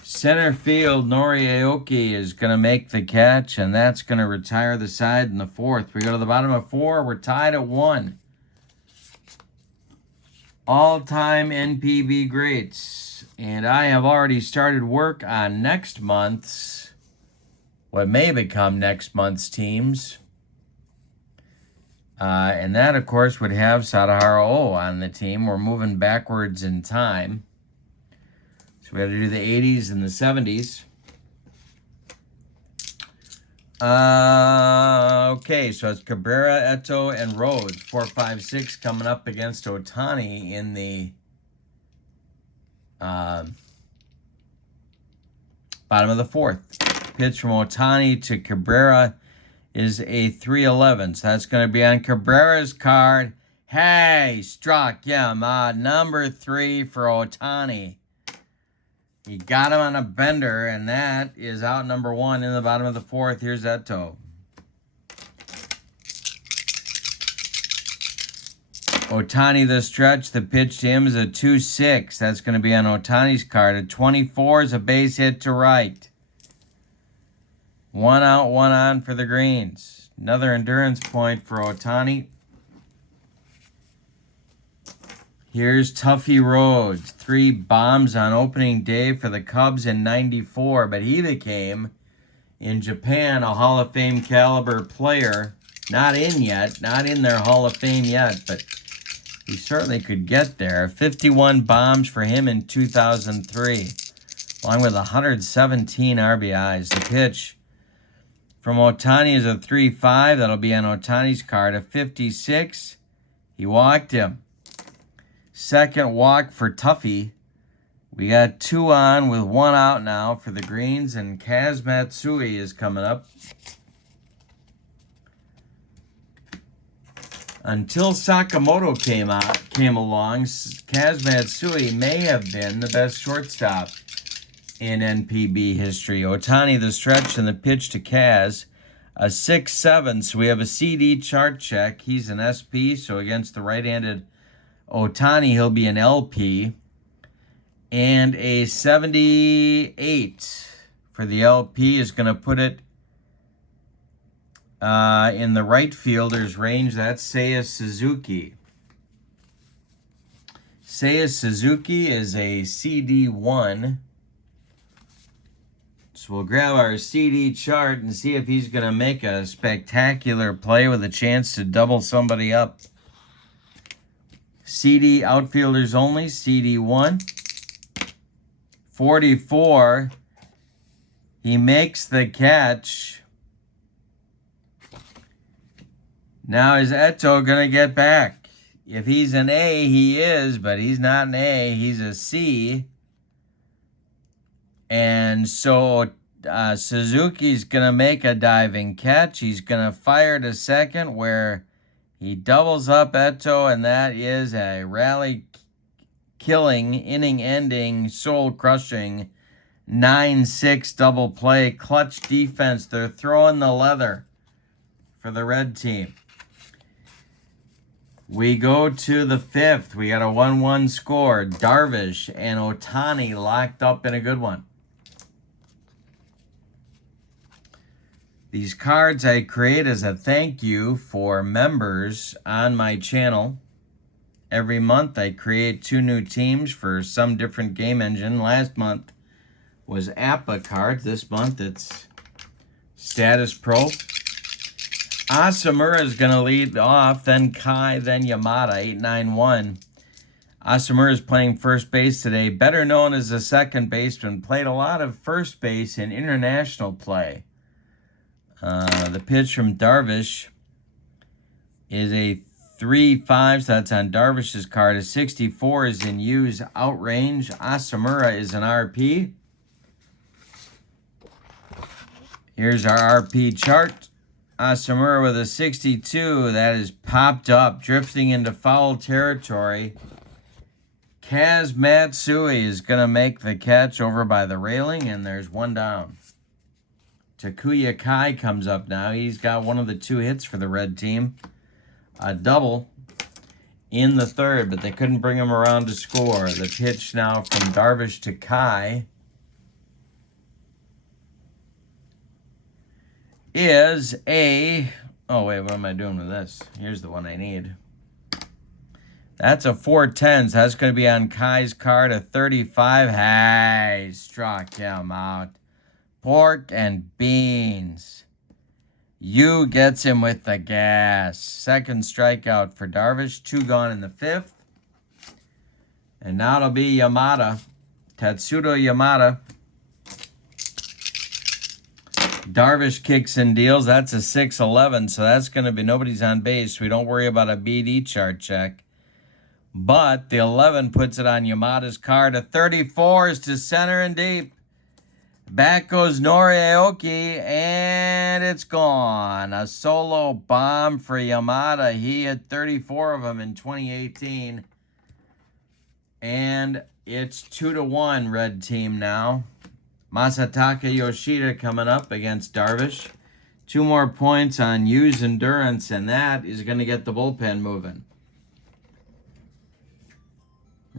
center field. Nori Aoki is going to make the catch, and that's going to retire the side in the 4th. We go to the bottom of 4. We're tied at 1. All-time NPB greats. And I have already started work on next month's, what may become next month's teams. And that, of course, would have Sadahara O on the team. We're moving backwards in time. So we had to do the 80s and the 70s. Okay, so it's Cabrera, Eto, and Rhodes. 4, 5, 6 coming up against Ohtani in the bottom of the 4th. Pitch from Ohtani to Cabrera is a 3-11. So that's going to be on Cabrera's card. Hey, struck him. Number 3 for Ohtani. He got him on a bender, and that is out number 1 in the bottom of the 4th. Here's Eto. Ohtani the stretch. The pitch to him is a 2-6. That's going to be on Ohtani's card. A 24 is a base hit to right. 1 out, 1 on for the Greens. Another endurance point for Ohtani. Here's Tuffy Rhodes. 3 bombs on opening day for the Cubs in '94, but he became, in Japan, a Hall of Fame caliber player. Not in yet, not in their Hall of Fame yet, but he certainly could get there. 51 bombs for him in 2003, along with 117 RBIs. The pitch from Ohtani is a 3-5. That'll be on Ohtani's card. A 56 He walked him. Second walk for Tuffy. We got 2 on with 1 out now for the greens, and Kaz Matsui is coming up. Until Sakamoto came along, Kaz Matsui may have been the best shortstop in NPB history. Ohtani the stretch and the pitch to Kaz. A 6-7, so we have a CD chart check. He's an SP, so against the right-handed Ohtani, he'll be an LP. And a 78 for the LP is going to put it in the right fielder's range. That's Seiya Suzuki. Seiya Suzuki is a CD1. So we'll grab our CD chart and see if he's going to make a spectacular play with a chance to double somebody up. CD outfielders only, CD1. 44. He makes the catch. Now is Eto going to get back? If he's an A, he is, but he's not an A. He's a C. And so Suzuki's going to make a diving catch. He's going to fire to second where he doubles up Eto, and that is a rally-killing, inning-ending, soul-crushing 9-6 double play. Clutch defense. They're throwing the leather for the red team. We go to the 5th. We got a 1-1 score. Darvish and Ohtani locked up in a good one. These cards I create as a thank you for members on my channel. Every month I create 2 new teams for some different game engine. Last month was APA cards. This month it's Status Pro. Asamura is going to lead off, then Kai, then Yamada, 8-9-1. Asamura is playing first base today, better known as a second baseman. Played a lot of first base in international play. The pitch from Darvish is a 3-5, so that's on Darvish's card. A 64 is in use, outrange. Asamura is an RP. Here's our RP chart. Asamura with a 62, that is popped up, drifting into foul territory. Kaz Matsui is going to make the catch over by the railing, and there's 1 down. Takuya Kai comes up now. He's got one of the 2 hits for the red team. A double in the 3rd, but they couldn't bring him around to score. The pitch now from Darvish to Kai is a... Oh, wait, what am I doing with this? Here's the one I need. That's a 4-10, so that's going to be on Kai's card, a 35. Hey, struck him out. Pork and beans. Yu gets him with the gas. Second strikeout for Darvish. 2 gone in the 5th. And now it'll be Yamada. Tatsudo Yamada. Darvish kicks and deals. That's a 6-11, so that's going to be nobody's on base. We don't worry about a BD chart check. But the 11 puts it on Yamada's card. A 34 is to center and deep. Back goes Nori Aoki, and it's gone. A solo bomb for Yamada. He had 34 of them in 2018. And it's 2-1 red team now. Masataka Yoshida coming up against Darvish. 2 more points on Yu's endurance, and that is going to get the bullpen moving.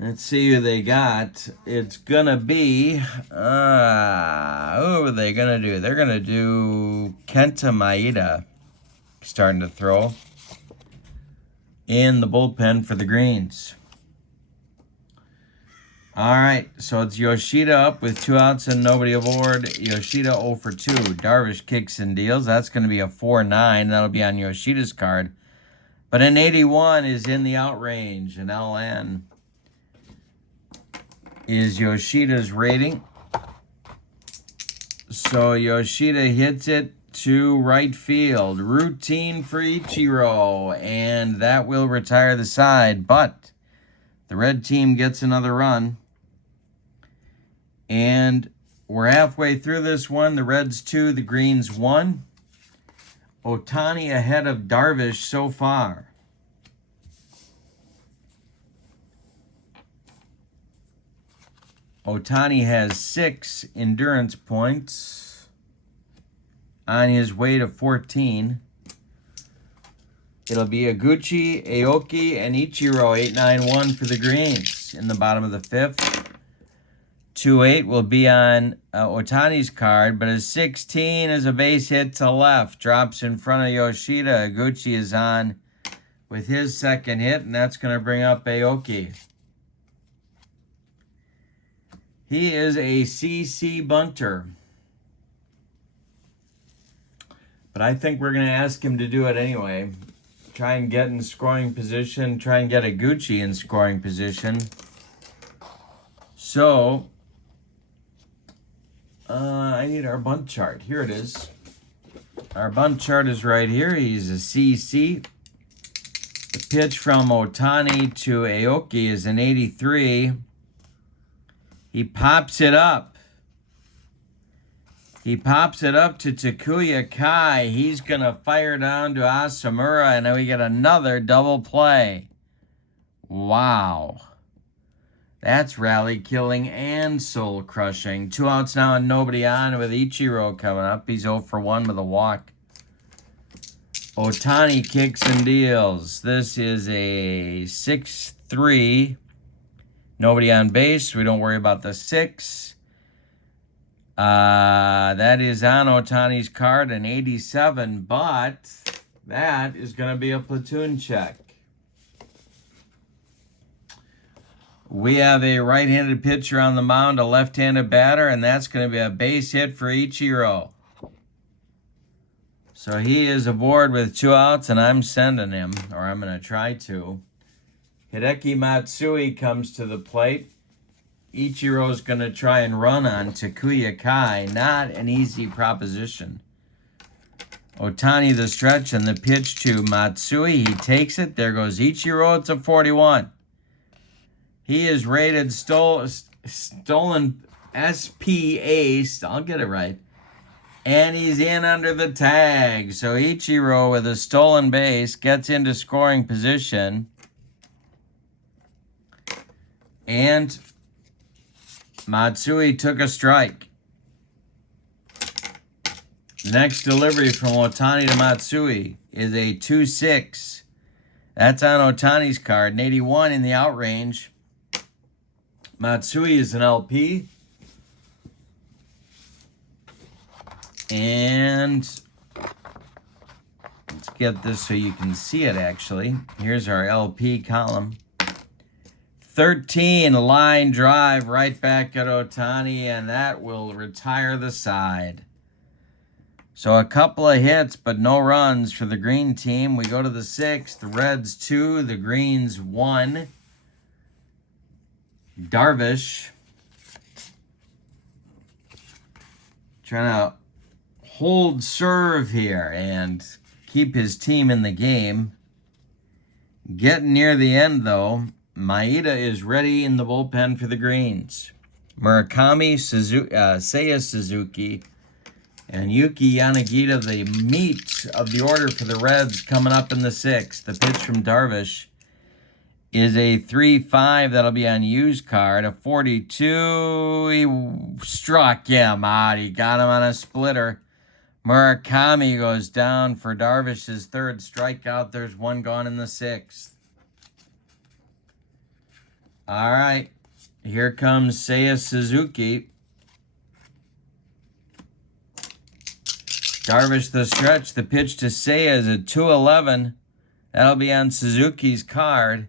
Let's see who they got. It's going to be, who are they going to do? They're going to do Kenta Maeda starting to throw in the bullpen for the Greens. All right, so it's Yoshida up with 2 outs and nobody aboard. Yoshida 0 for 2. Darvish kicks and deals. That's going to be a 4-9. That'll be on Yoshida's card. But an 81 is in the out range, and LN is Yoshida's rating. So Yoshida hits it to right field. Routine for Ichiro, and that will retire the side, but the red team gets another run. And we're halfway through this one. The Reds 2, the Greens 1. Ohtani ahead of Darvish so far. Ohtani has 6 endurance points on his way to 14. It'll be Iguchi, Aoki, and Ichiro 8-9-1 for the Greens in the bottom of the 5th. 2-8 will be on Ohtani's card, but a 16 is a base hit to left. Drops in front of Yoshida. Iguchi is on with his second hit, and that's going to bring up Aoki. He is a CC bunter. But I think we're going to ask him to do it anyway. Try and get in scoring position. Try and get Iguchi in scoring position. So, I need our bunt chart. Here it is. Our bunt chart is right here. He's a CC. The pitch from Ohtani to Aoki is an 83. He pops it up. He pops it up to Takuya Kai. He's going to fire down to Asamura, and then we get another double play. Wow. That's rally killing and soul crushing. 2 outs now and nobody on with Ichiro coming up. He's 0 for 1 with a walk. Ohtani kicks and deals. This is a 6-3. Nobody on base. We don't worry about the 6. That is on Ohtani's card, an 87, but that is going to be a platoon check. We have a right-handed pitcher on the mound, a left-handed batter, and that's going to be a base hit for Ichiro. So he is aboard with 2 outs, and I'm sending him, or I'm going to try to. Hideki Matsui comes to the plate. Ichiro's going to try and run on Takuya Kai. Not an easy proposition. Ohtani the stretch and the pitch to Matsui. He takes it. There goes Ichiro. It's a 41. He is rated stolen SPA. I'll get it right. And he's in under the tag. So Ichiro with a stolen base gets into scoring position. And Matsui took a strike. The next delivery from Ohtani to Matsui is a 2-6. That's on Ohtani's card. An 81 in the out range. Matsui is an LP. And let's get this so you can see it actually. Here's our LP column. 13 line drive right back at Ohtani, and that will retire the side. So a couple of hits, but no runs for the green team. We go to the 6th. The Reds 2, the Greens 1. Darvish trying to hold serve here and keep his team in the game. Getting near the end, though. Maeda is ready in the bullpen for the Greens. Murakami, Seiya Suzuki, and Yuki Yanagita, the meat of the order for the Reds, coming up in the 6th. The pitch from Darvish is a 3-5. That'll be on Yu's card. A 42. He struck him out. He got him on a splitter. Murakami goes down for Darvish's 3rd strikeout. There's 1 gone in the 6th. All right, here comes Seiya Suzuki. Darvish the stretch. The pitch to Seiya is a 2-11. That'll be on Suzuki's card.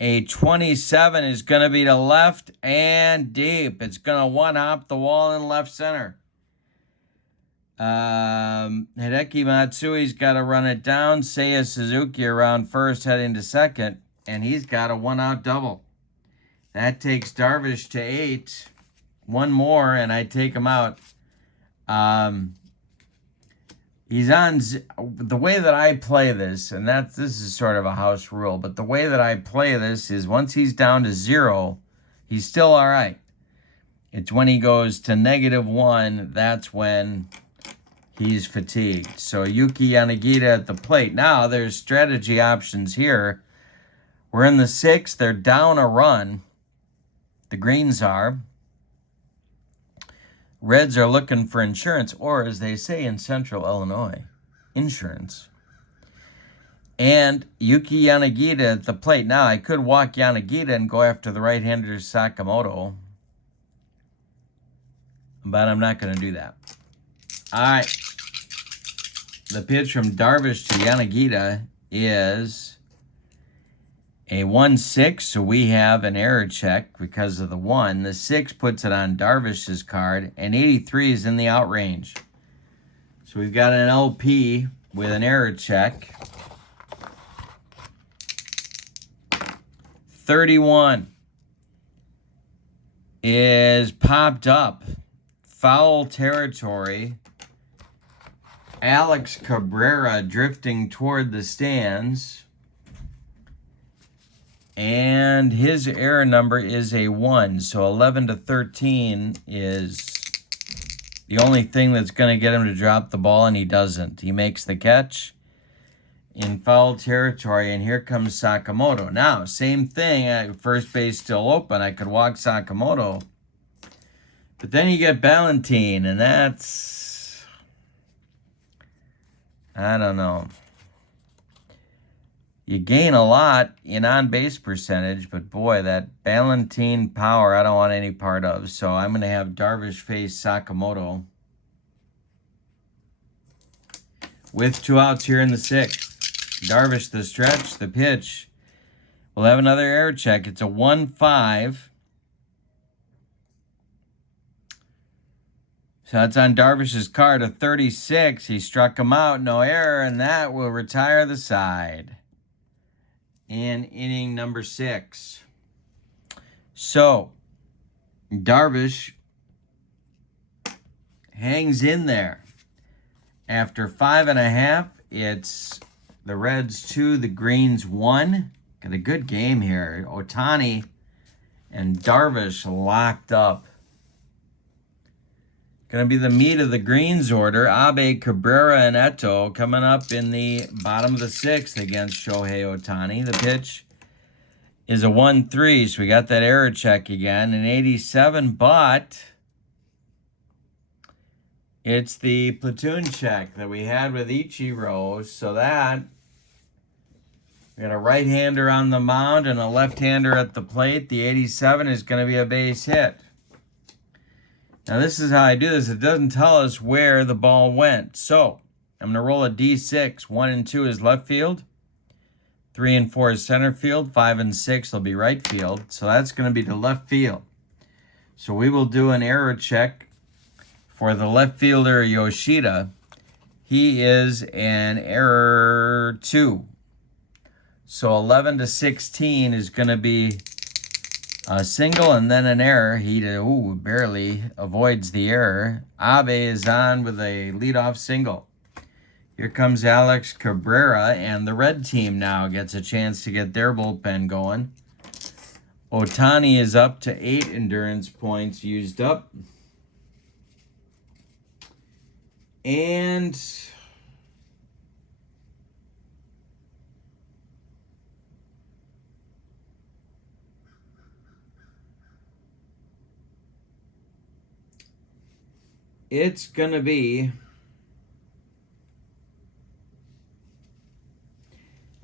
A 27 is going to be to left and deep. It's going to one-hop the wall in left center. Hideki Matsui's got to run it down. Seiya Suzuki around first, heading to second, and he's got a 1-out double. That takes Darvish to 8. 1 more, and I take him out. He's on the way that I play this, and this is sort of a house rule, but the way that I play this is once he's down to 0, he's still all right. It's when he goes to -1, that's when he's fatigued. So Yuki Yanagita at the plate. Now there's strategy options here. We're in the 6th. They're down a run. The Greens are. Reds are looking for insurance, or as they say in Central Illinois, insurance. And Yuki Yanagita at the plate. Now, I could walk Yanagita and go after the right-hander Sakamoto, but I'm not going to do that. All right. The pitch from Darvish to Yanagita is a 1-6, so we have an error check because of the 1. The 6 puts it on Darvish's card, and 83 is in the out range. So we've got an LP with an error check. 31 is popped up. Foul territory. Alex Cabrera drifting toward the stands. And his error number is a 1. So 11 to 13 is the only thing that's going to get him to drop the ball, and he doesn't. He makes the catch in foul territory, and here comes Sakamoto. Now, same thing. First base still open. I could walk Sakamoto. But then you get Ballantine, and that's... I don't know. You gain a lot in on-base percentage, but boy, that Ballantine power I don't want any part of. So I'm going to have Darvish face Sakamoto. With 2 outs here in the 6th. Darvish, the stretch, the pitch. We'll have another error check. It's a 1-5. So that's on Darvish's card, a 36. He struck him out, no error, and that will retire the side in inning number 6. So, Darvish hangs in there. After 5.5, it's the Reds 2, the Greens 1. Got a good game here. Ohtani and Darvish locked up. Going to be the meat of the Greens order. Abe, Cabrera, and Eto coming up in the bottom of the 6th against Shohei Ohtani. The pitch is a 1-3, so we got that error check again. An 87, but it's the platoon check that we had with Ichiro, so that we got a right-hander on the mound and a left-hander at the plate. The 87 is going to be a base hit. Now, this is how I do this. It doesn't tell us where the ball went. So, I'm going to roll a D6. 1 and 2 is left field. 3 and 4 is center field. 5 and 6 will be right field. So, that's going to be to left field. So, we will do an error check for the left fielder, Yoshida. He is an error 2. So, 11 to 16 is going to be a single and then an error. He barely avoids the error. Abe is on with a leadoff single. Here comes Alex Cabrera, and the red team now gets a chance to get their bullpen going. Ohtani is up to 8 endurance points used up. And it's going to be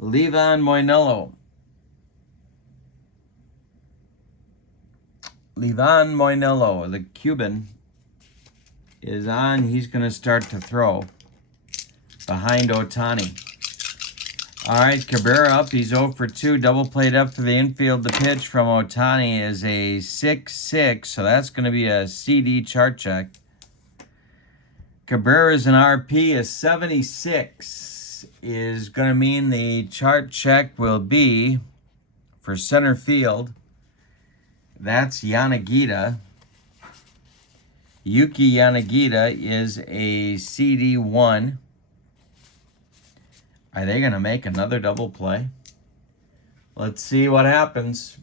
Livan Moinello. Livan Moinello, the Cuban, is on. He's going to start to throw behind Ohtani. All right, Cabrera up. He's 0 for 2. Double played up for the infield. The pitch from Ohtani is a 6-6, so that's going to be a CD chart check. Cabrera's an RP, a 76 is going to mean the chart check will be for center field. That's Yanagita. Yuki Yanagita is a CD1. Are they going to make another double play? Let's see what happens.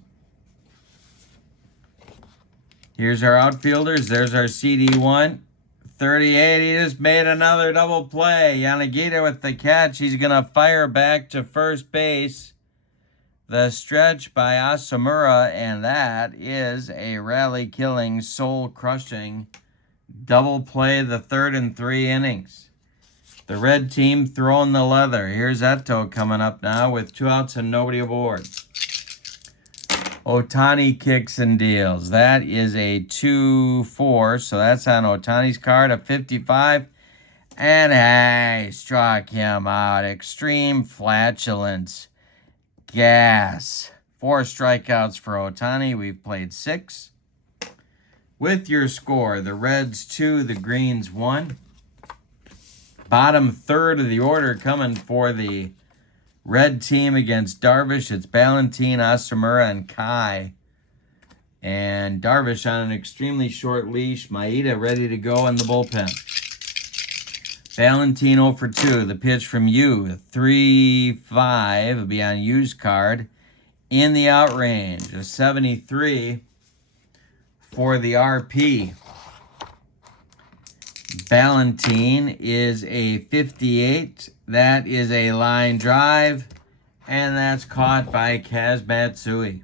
Here's our outfielders. There's our CD1. 38. He just made another double play. Yanagita with the catch. He's going to fire back to first base. The stretch by Asamura, and that is a rally-killing, soul-crushing double play, the third in 3 innings. The red team throwing the leather. Here's Eto coming up now with 2 outs and nobody aboard. Ohtani kicks and deals. That is a 2-4, so that's on Ohtani's card, a 55. And hey, struck him out. Extreme flatulence. Gas. 4 strikeouts for Ohtani. We've played 6. With your score, the Reds 2, the Greens 1. Bottom third of the order coming for the red team against Darvish. It's Ballantine, Asamura, and Kai. And Darvish on an extremely short leash. Maeda ready to go in the bullpen. Ballantine 0 for 2. The pitch from Yu. 3-5 will be on Yu's card. In the out range. A 73 for the RP. Ballantine is a 58. That is a line drive. And that's caught by Kaz Matsui.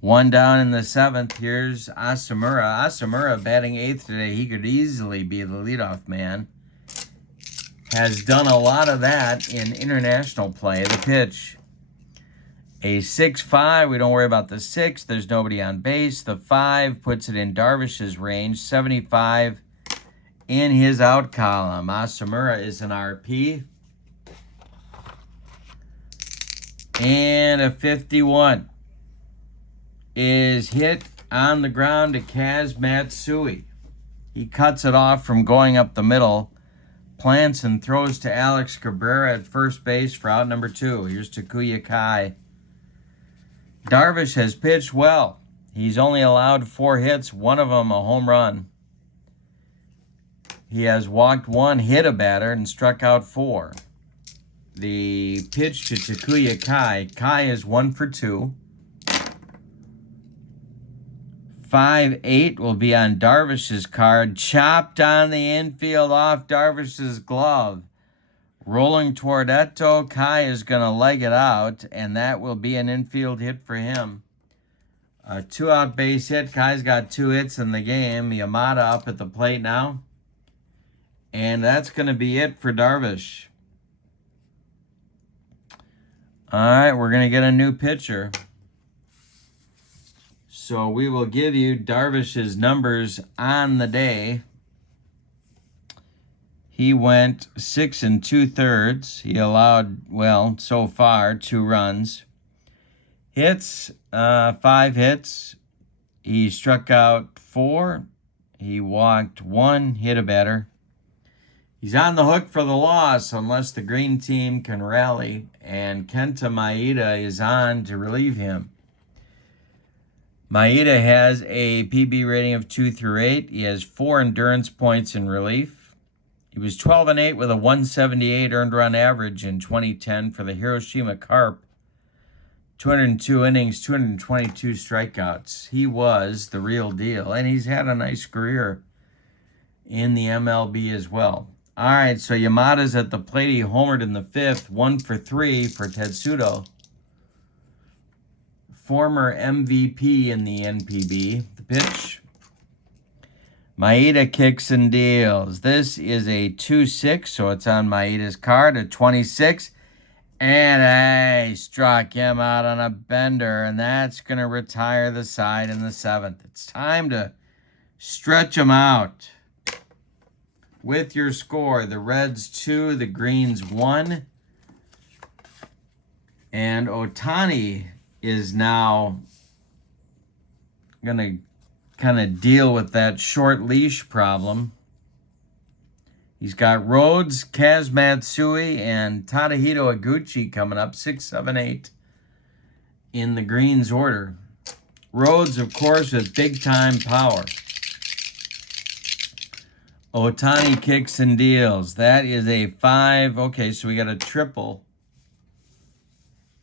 1 down in the 7th. Here's Asamura. Asamura batting 8th today. He could easily be the leadoff man. Has done a lot of that in international play. The pitch. A 6-5. We don't worry about the 6. There's nobody on base. The 5 puts it in Darvish's range. 75 in his out column. Asamura is an RP. And a 51 is hit on the ground to Kaz Matsui. He cuts it off from going up the middle. Plants and throws to Alex Cabrera at first base for out number 2. Here's Takuya Kai. Darvish has pitched well. He's only allowed 4 hits, one of them a home run. He has walked 1, hit a batter, and struck out 4. The pitch to Takuya Kai. Kai is 1 for 2. 5-8 will be on Darvish's card. Chopped on the infield off Darvish's glove. Rolling toward Eto. Kai is going to leg it out, and that will be an infield hit for him. A 2-out base hit. Kai's got 2 hits in the game. Yamada up at the plate now. And that's going to be it for Darvish. All right, we're going to get a new pitcher. So we will give you Darvish's numbers on the day. He went 6 2/3. He allowed, well, so far, 2 runs. Hits, 5 hits. He struck out 4. He walked 1, hit a batter. He's on the hook for the loss unless the green team can rally, and Kenta Maeda is on to relieve him. Maeda has a PB rating of 2 through 8. He has 4 endurance points in relief. He was 12-8 with a 178 earned run average in 2010 for the Hiroshima Carp. 202 innings, 222 strikeouts. He was the real deal, and he's had a nice career in the MLB as well. All right, so Yamada's at the plate. He homered in the 5th, 1 for 3 for Tetsudo. Former MVP in the NPB. The pitch. Maeda kicks and deals. This is a 2-6, so it's on Maeda's card, a 26. And he struck him out on a bender, and that's going to retire the side in the 7th. It's time to stretch him out. With your score, the Reds 2, the Greens 1. And Ohtani is now going to kind of deal with that short leash problem. He's got Rhodes, Kaz Matsui, and Tadahito Iguchi coming up, 6, 7, 8 in the Greens order. Rhodes, of course, with big-time power. Ohtani kicks and deals. That is a 5. Okay, so we got a triple.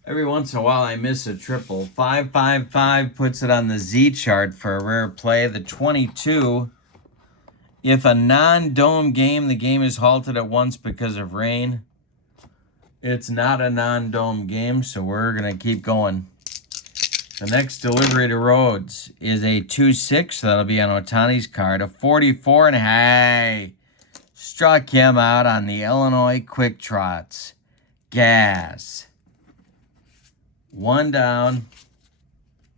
Every once in a while I miss a triple. 555 puts it on the Z chart for a rare play. The 22. If a non-dome game, the game is halted at once because of rain. It's not a non-dome game, so we're going to keep going. The next delivery to Rhodes is a 2-6. That'll be on Ohtani's card. A 44, and hey, struck him out on the Illinois Quick Trots. Gas. 1 down.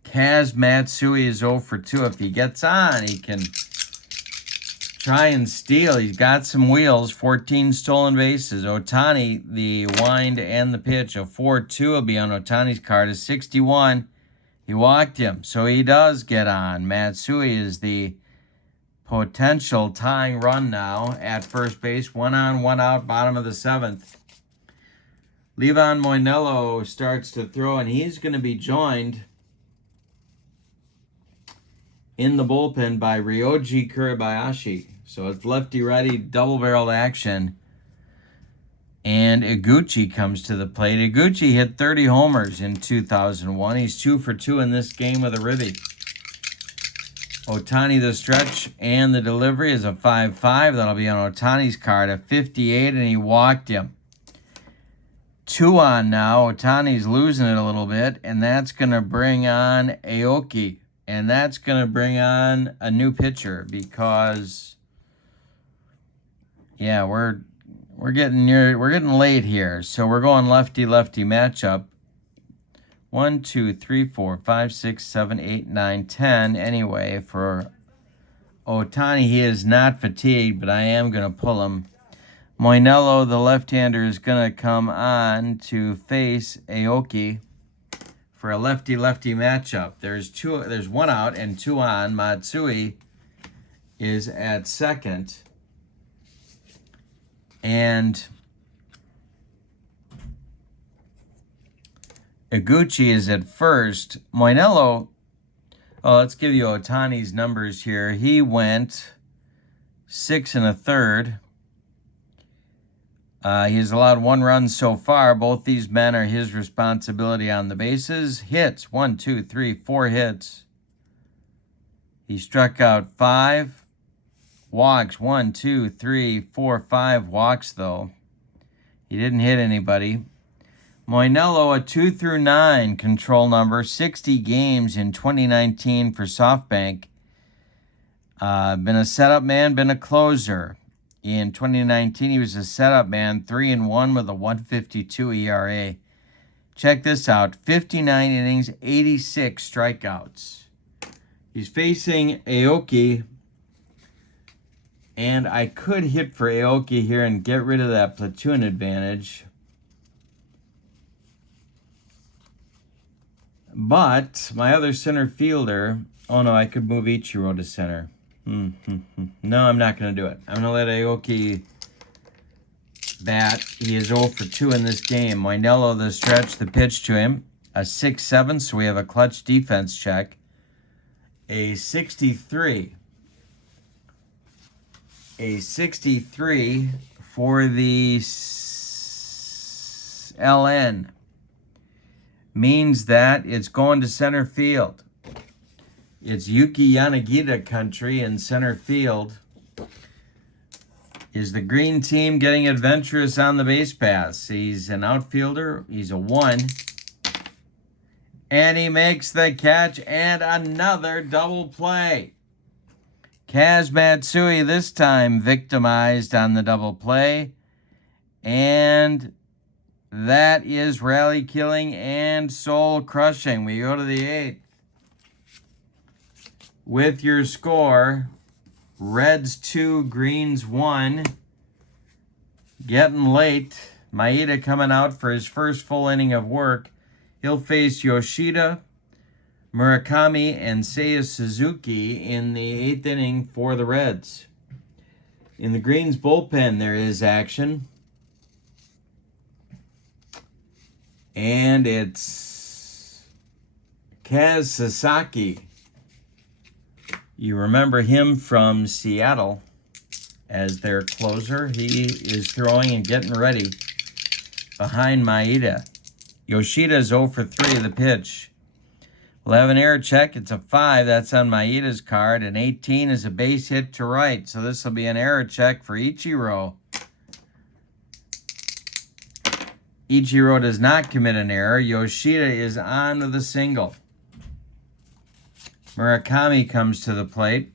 Kaz Matsui is 0 for 2. If he gets on, he can try and steal. He's got some wheels. 14 stolen bases. Ohtani, the wind and the pitch. A 4-2 will be on Ohtani's card. A 61. He walked him, so he does get on. Matsui is the potential tying run now at first base. 1 on, 1 out, bottom of the 7th. Levon Moinello starts to throw, and he's going to be joined in the bullpen by Ryoji Kuribayashi. So it's lefty-righty double-barreled action. And Iguchi comes to the plate. Iguchi hit 30 homers in 2001. He's 2 for 2 in this game with a ribby. Ohtani the stretch and the delivery is a 5-5. That'll be on Ohtani's card. A 58, and he walked him. 2 on now. Ohtani's losing it a little bit, and that's going to bring on Aoki. And that's going to bring on a new pitcher because, yeah, we're getting late here. So we're going lefty-lefty matchup. 1, 2, 3, 4, 5, 6, 7, 8, 9, 10. Anyway, for Ohtani, he is not fatigued, but I am going to pull him. Moinello, the left-hander, is going to come on to face Aoki for a lefty-lefty matchup. There's 1 out and 2 on. Matsui is at second. And Iguchi is at first. Moinello, let's give you Ohtani's numbers here. He went 6 1/3. He has allowed 1 run so far. Both these men are his responsibility on the bases. Hits, 1, 2, 3, 4 hits. He struck out 5. Walks, 1, 2, 3, 4, 5 walks, though. He didn't hit anybody. Moinello, a 2 through 9 control number, 60 games in 2019 for SoftBank. Been a setup man, been a closer. In 2019, he was a setup man, 3-1 with a 1.52 ERA. Check this out, 59 innings, 86 strikeouts. He's facing Aoki, and I could hit for Aoki here and get rid of that platoon advantage. But my other center fielder, oh no, I could move Ichiro to center. No, I'm not going to do it. I'm going to let Aoki bat. He is 0 for 2 in this game. Moinello, the stretch, the pitch to him. A 6-7, so we have a clutch defense check. A 63. A 63 for the LN means that it's going to center field. It's Yuki Yanagita country in center field. Is the green team getting adventurous on the base pass? He's an outfielder. He's a 1. And he makes the catch and another double play. Kaz Matsui this time victimized on the double play. And that is rally killing and soul crushing. We go to the 8th. With your score, Reds 2, Greens 1. Getting late. Maeda coming out for his first full inning of work. He'll face Yoshida, Murakami, and Seiya Suzuki in the 8th inning for the Reds. In the Greens bullpen, there is action. And it's Kaz Sasaki. You remember him from Seattle as their closer. He is throwing and getting ready behind Maeda. Yoshida is 0 for 3 of the pitch. We'll have an error check. It's a 5. That's on Maeda's card. And 18 is a base hit to right. So this will be an error check for Ichiro. Ichiro does not commit an error. Yoshida is on to the single. Murakami comes to the plate.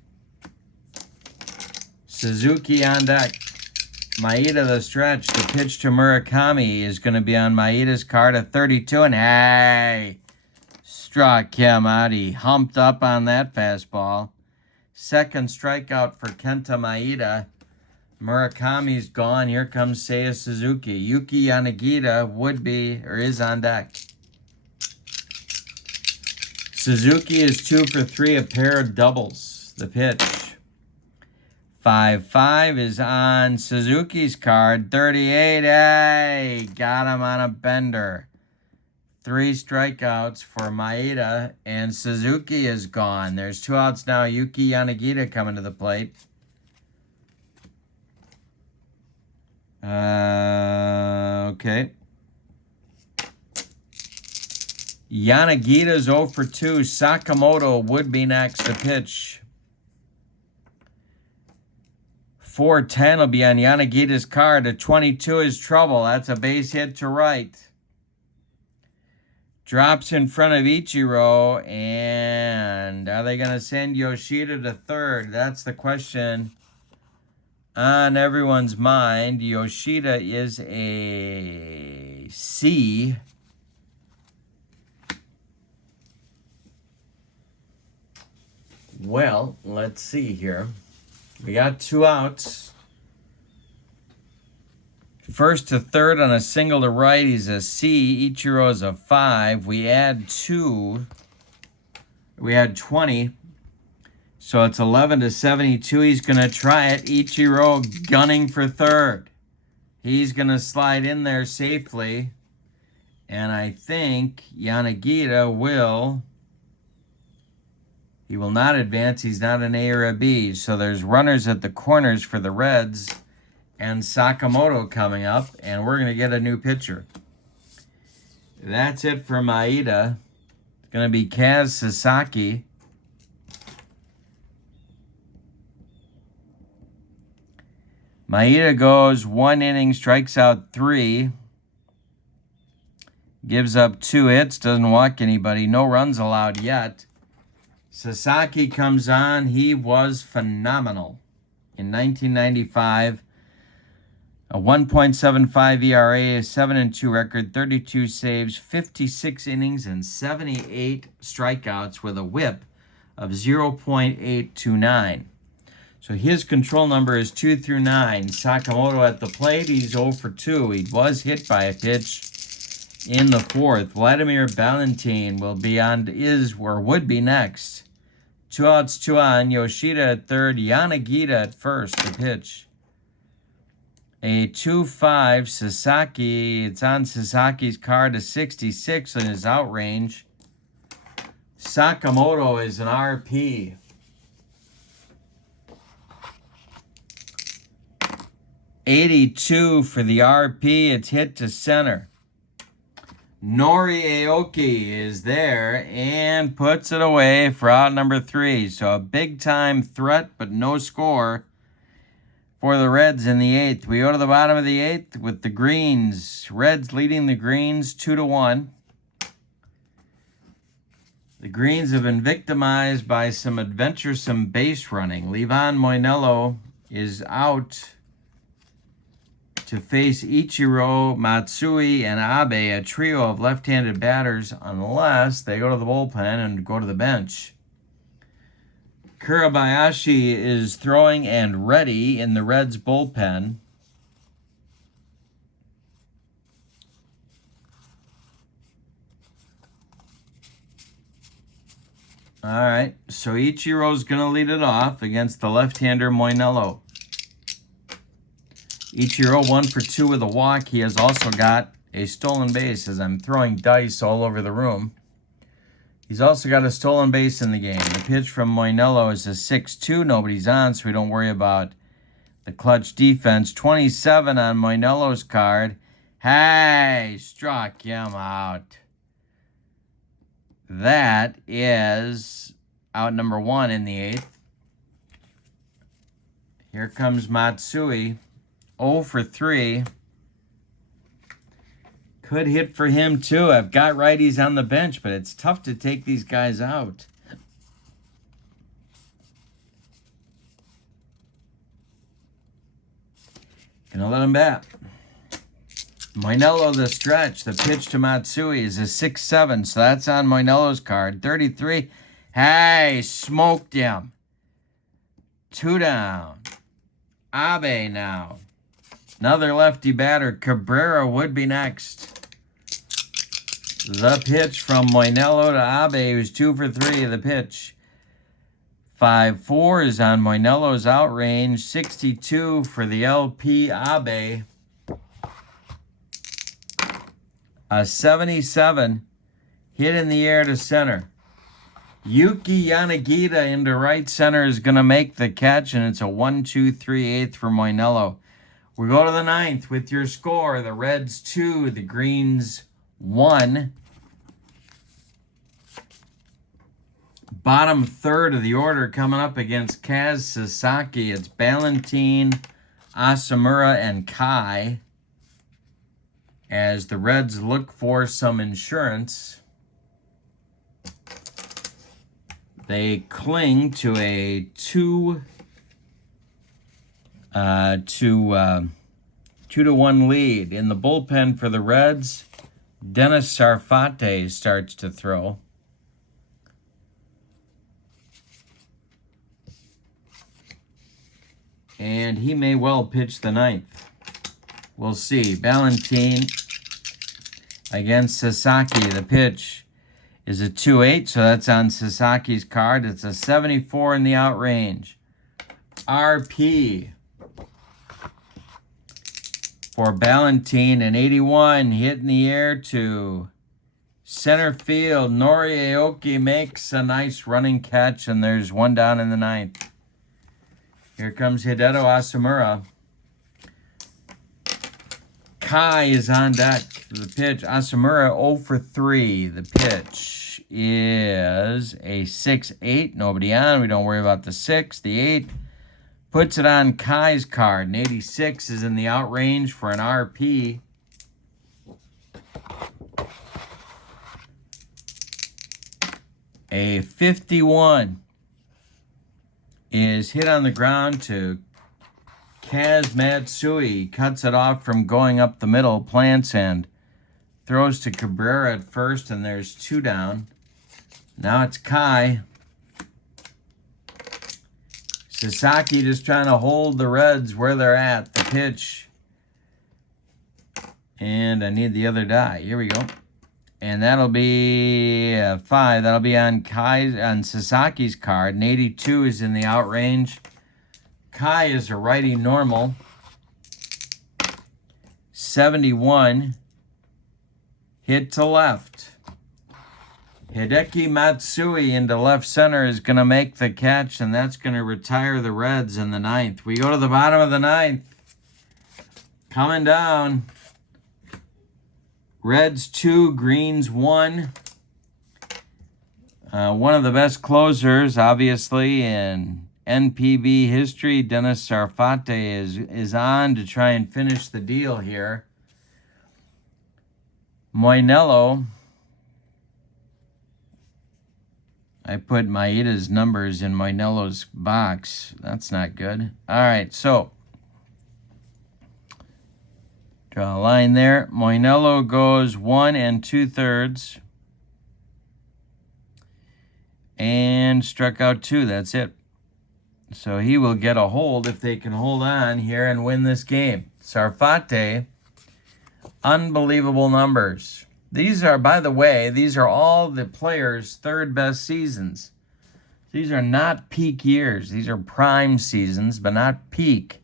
Suzuki on deck. Maeda the stretch. The pitch to Murakami is going to be on Maeda's card at 32. And hey, struck him out. He humped up on that fastball. Second strikeout for Kenta Maeda. Murakami's gone. Here comes Seiya Suzuki. Yuki Yanagita would be or is on deck. Suzuki is 2 for 3, a pair of doubles. The pitch. 5-5 is on Suzuki's card. 38, hey, got him on a bender. 3 strikeouts for Maeda, and Suzuki is gone. There's 2 outs now. Yuki Yanagita coming to the plate. Okay. Yanagita's 0 for 2. Sakamoto would be next to pitch. 4-10 will be on Yanagita's card. A 22 is trouble. That's a base hit to right. Drops in front of Ichiro. And are they going to send Yoshida to third? That's the question on everyone's mind. Yoshida is a C. Well, let's see here. We got 2 outs. First to third on a single to right, he's a C. Ichiro is a 5. We add 2. We had 20. So it's 11 to 72. He's going to try it. Ichiro gunning for third. He's going to slide in there safely. And I think Yanagita will... He will not advance. He's not an A or a B. So there's runners at the corners for the Reds and Sakamoto coming up. And we're going to get a new pitcher. That's it for Maeda. It's going to be Kaz Sasaki. Maeda goes 1 inning, strikes out 3. Gives up 2 hits, doesn't walk anybody. No runs allowed yet. Sasaki comes on. He was phenomenal in 1995. A 1.75 ERA, a 7-2 record, 32 saves, 56 innings, and 78 strikeouts with a whip of 0.829. So his control number is 2 through 9. Sakamoto at the plate. He's 0 for 2. He was hit by a pitch in the 4th. Vladimir Valentin will be on, would be next. 2 outs, 2 on. Yoshida at third. Yanagita at first. The pitch. A 2-5 Sasaki. It's on Sasaki's card to 66 in his out range. Sakamoto is an RP. '82 for the RP. It's hit to center. Nori Aoki is there and puts it away for out number 3. So a big-time threat, but no score for the Reds in the 8th. We go to the bottom of the 8th with the Greens. Reds leading the Greens 2-1. The Greens have been victimized by some adventuresome base running. Livan Moinello is out to face Ichiro, Matsui, and Abe, a trio of left-handed batters, unless they go to the bullpen and go to the bench. Kurabayashi is throwing and ready in the Reds' bullpen. All right, so Ichiro's going to lead it off against the left-hander Moinello. Ichiro 1 for 2 with a walk. He has also got a stolen base as I'm throwing dice all over the room. He's also got a stolen base in the game. The pitch from Moinello is a 6-2. Nobody's on, so we don't worry about the clutch defense. 27 on Moinelo's card. Hey, struck him out. That is out number 1 in the 8th. Here comes Matsui. 0 for 3. Could hit for him too. I've got righties on the bench, but it's tough to take these guys out. Gonna let him bat. Moinelo the stretch. The pitch to Matsui is a 6-7, so that's on Moinelo's card. 33. Hey, smoked him. 2 down. Abe now. Another lefty batter. Cabrera would be next. The pitch from Moinelo to Abe, who's 2 for 3 of the pitch. 5-4 is on Moinelo's outrange. 62 for the LP Abe. A 77 hit in the air to center. Yuki Yanagita into right center is going to make the catch, and it's a 1-2-3-8 for Moinelo. We go to the 9th with your score. The Reds 2, the Greens 1. Bottom third of the order coming up against Kaz Sasaki. It's Ballantine, Asamura, and Kai, as the Reds look for some insurance. They cling to a 2-1 lead. In the bullpen for the Reds, Dennis Sarfate starts to throw. And he may well pitch the 9th. We'll see. Ballantine against Sasaki. The pitch is a 2-8, so that's on Sasaki's card. It's a 74 in the outrange. RP for Ballantine, an 81 hit in the air to center field. Nori Aoki makes a nice running catch, and there's 1 down in the 9th. Here comes Hideto Asamura. Kai is on deck for the pitch. Asamura 0 for 3. The pitch is a 6-8. Nobody on. We don't worry about the 6. The 8 puts it on Kai's card. An 86 is in the outrange for an RP. A 51 is hit on the ground to Kaz Matsui. Cuts it off from going up the middle, plants and throws to Cabrera at first, and there's 2 down. Now it's Kai. Sasaki just trying to hold the Reds where they're at. The pitch. And I need the other die. Here we go. And that'll be 5. That'll be on Sasaki's card. An 82 is in the outrange. Kai is a righty normal. 71 hit to left. Hideki Matsui into left center is going to make the catch, and that's going to retire the Reds in the 9th. We go to the bottom of the 9th. Coming down. Reds 2, Greens 1. One of the best closers, obviously, in NPB history. Dennis Sarfate is on to try and finish the deal here. Moinelo. I put Maeda's numbers in Moinelo's box. That's not good. All right, so draw a line there. Moinelo goes 1 2/3. And struck out 2. That's it. So he will get a hold if they can hold on here and win this game. Sarfate, unbelievable numbers. These are, by the way, these are all the players' third best seasons. These are not peak years. These are prime seasons, but not peak.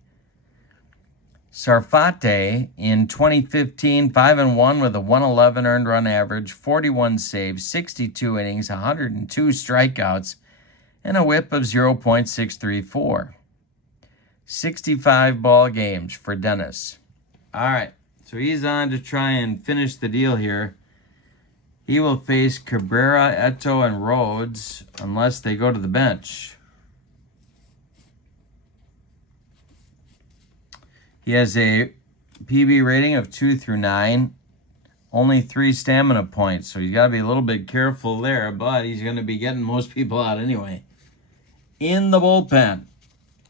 Sarfate in 2015, 5-1 with a 111 earned run average, 41 saves, 62 innings, 102 strikeouts, and a whip of 0.634. 65 ball games for Dennis. All right, so he's on to try and finish the deal here. He will face Cabrera, Eto, and Rhodes unless they go to the bench. He has a PB rating of 2 through 9. Only 3 stamina points, so he's got to be a little bit careful there, but he's going to be getting most people out anyway. In the bullpen,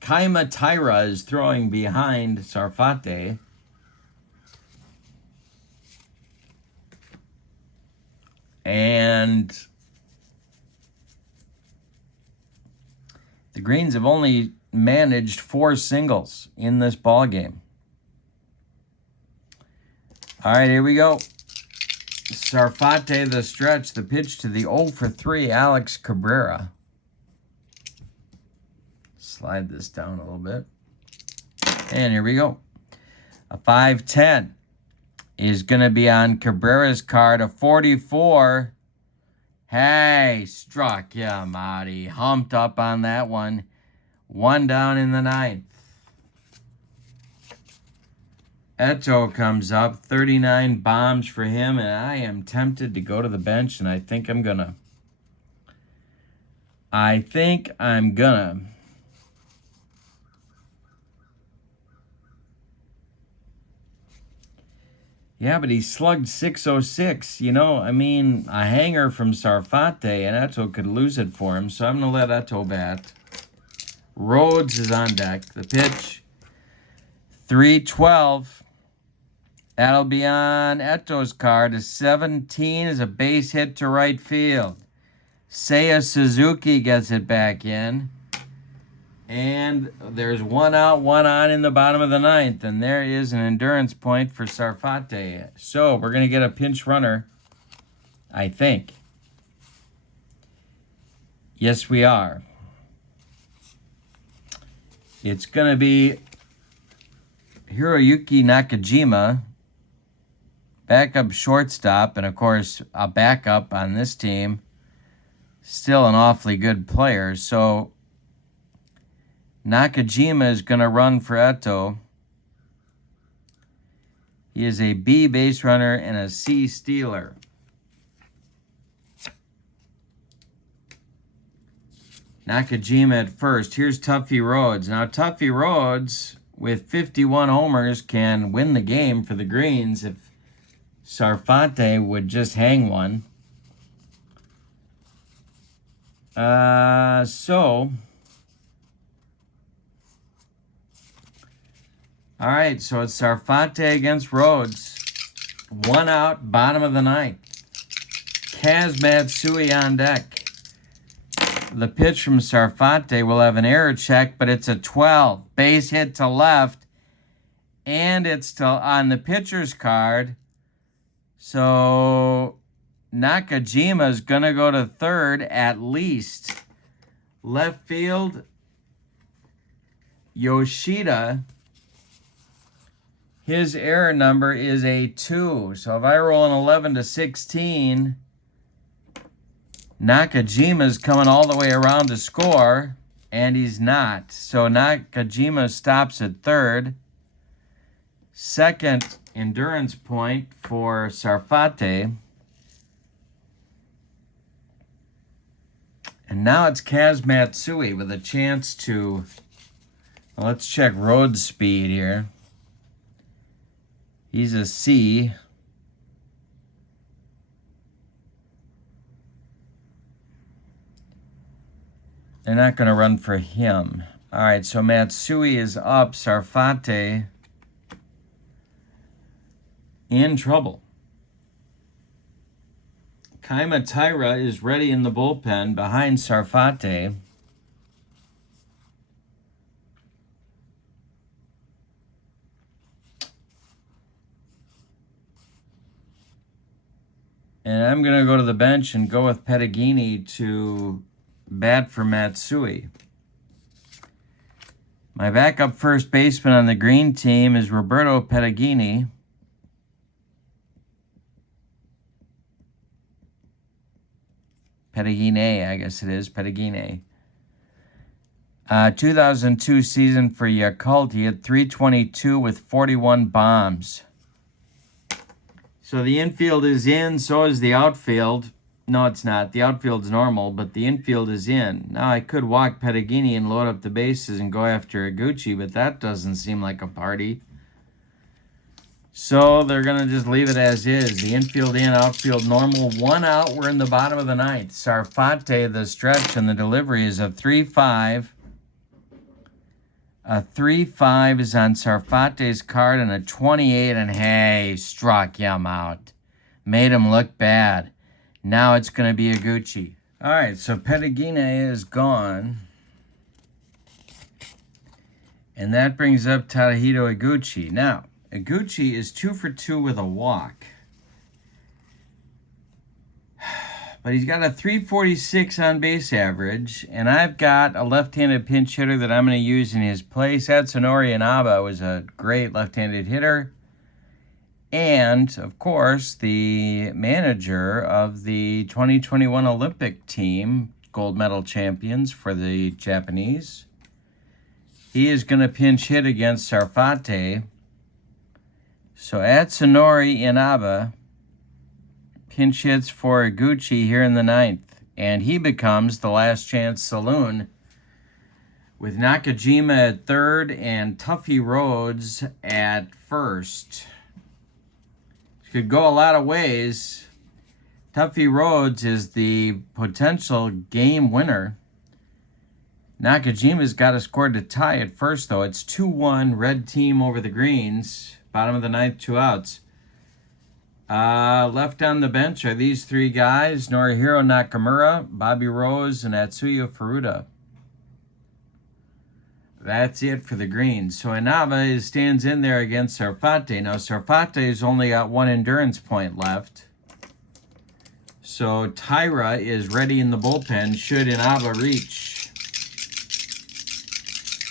Kaima Taira is throwing behind Sarfate. And the Greens have only managed 4 singles in this ball game. All right, here we go. Sarfate, the stretch, the pitch to the 0 for 3, Alex Cabrera. Slide this down a little bit. And here we go. A 5-10 is going to be on Cabrera's card. A 44. Hey, struck ya, Marty. Humped up on that one. 1 down in the 9th. Eto comes up. 39 bombs for him, and I am tempted to go to the bench, and I think I'm gonna. Yeah, but he slugged 606. You know, I mean, a hanger from Sarfate, and Eto could lose it for him, so I'm going to let Eto bat. Rhodes is on deck. The pitch, 3-12. That'll be on Eto's card. A 17 is a base hit to right field. Seiya Suzuki gets it back in. And there's 1 out, 1 on in the bottom of the 9th. And there is an endurance point for Sarfate. So we're going to get a pinch runner, I think. Yes, we are. It's going to be Hiroyuki Nakajima, backup shortstop, and of course a backup on this team. Still an awfully good player. So Nakajima is going to run for Eto. He is a B base runner and a C stealer. Nakajima at first. Here's Tuffy Rhodes. Now Tuffy Rhodes, with 51 homers, can win the game for the Greens if Sarfate would just hang one. All right, so it's Sarfate against Rhodes. 1 out, bottom of the 9th. Kaz Matsui on deck. The pitch from Sarfate will have an error check, but it's a 12. Base hit to left, and it's still on the pitcher's card. So Nakajima is going to go to third at least. Left field, Yoshida. His error number is a 2. So if I roll an 11 to 16, Nakajima's coming all the way around to score, and he's not. So Nakajima stops at third. Second endurance point for Sarfate. And now it's Kaz Matsui with a chance to... Well, let's check road speed here. He's a C. They're not going to run for him. All right, so Matsui is up. Sarfate in trouble. Kaima Taira is ready in the bullpen behind Sarfate. And I'm going to go to the bench and go with Pettagini to bat for Matsui. My backup first baseman on the green team is Roberto Pettagini. Pettagini, I guess it is. Pettagini. 2002 season for Yakult, he had 322 with 41 bombs. So the infield is in, so is the outfield. No, it's not. The outfield's normal, but the infield is in. Now, I could walk Pettagini and load up the bases and go after Iguchi, but that doesn't seem like a party. So they're going to just leave it as is. The infield in, outfield normal. 1 out. We're in the bottom of the ninth. Sarfate, the stretch, and the delivery is a 3-5. A 3-5 is on Sarfate's card, and a 28, and hey, struck him out. Made him look bad. Now it's going to be Iguchi. All right, so Pettagini is gone. And that brings up Tadahito Iguchi. Now, Iguchi is 2 for 2 with a walk. But he's got a 346 on base average, and I've got a left-handed pinch hitter that I'm going to use in his place. Atsunori Inaba was a great left-handed hitter. And, of course, the manager of the 2021 Olympic team, gold medal champions for the Japanese. He is going to pinch hit against Sarfate. So Atsunori Inaba pinch hits for Iguchi here in the ninth. And he becomes the last chance saloon with Nakajima at third and Tuffy Rhodes at first. Could go a lot of ways. Tuffy Rhodes is the potential game winner. Nakajima's got to score to tie at first, though. It's 2-1, red team over the greens. Bottom of the ninth, 2 outs. Left on the bench are these 3 guys, Norihiro Nakamura, Bobby Rose, and Atsuya Furuta. That's it for the greens. So Inaba stands in there against Sarfate. Now, Sarfate's only got 1 endurance point left. So Tyra is ready in the bullpen should Inaba reach.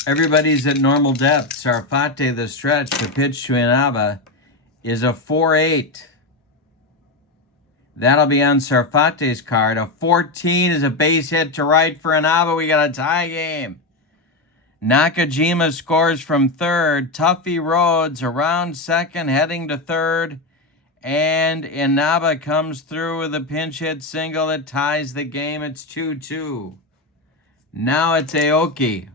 Everybody's at normal depth. Sarfate, the stretch, the pitch to Inaba is a 4-8. That'll be on Sarfate's card. A 14 is a base hit to right for Inaba. We got a tie game. Nakajima scores from third. Tuffy Rhodes around second, heading to third. And Inaba comes through with a pinch hit single that ties the game. It's 2-2. Now it's Aoki.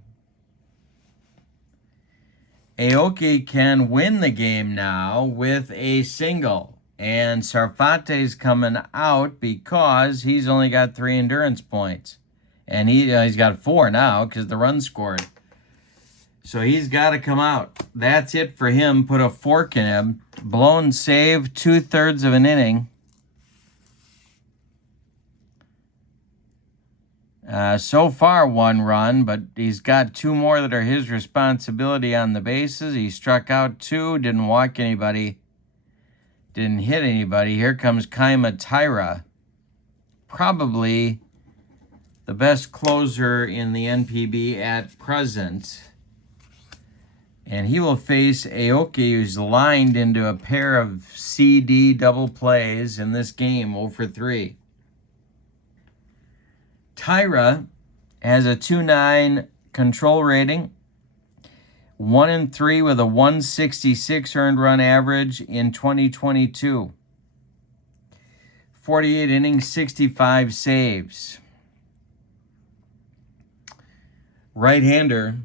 Aoki can win the game now with a single. And Sarfate's coming out because he's only got 3 endurance points. And he's got 4 now because the run scored. So he's got to come out. That's it for him. Put a fork in him. Blown save, 2/3 of an inning. So far, 1 run, but he's got 2 more that are his responsibility on the bases. He struck out 2, didn't walk anybody, didn't hit anybody. Here comes Kaima Taira. Probably the best closer in the NPB at present. And he will face Aoki, who's lined into a pair of CD double plays in this game, 0 for 3. Tyra has a 2.9 control rating, 1-3 with a 166 earned run average in 2022. 48 innings, 65 saves. Right-hander.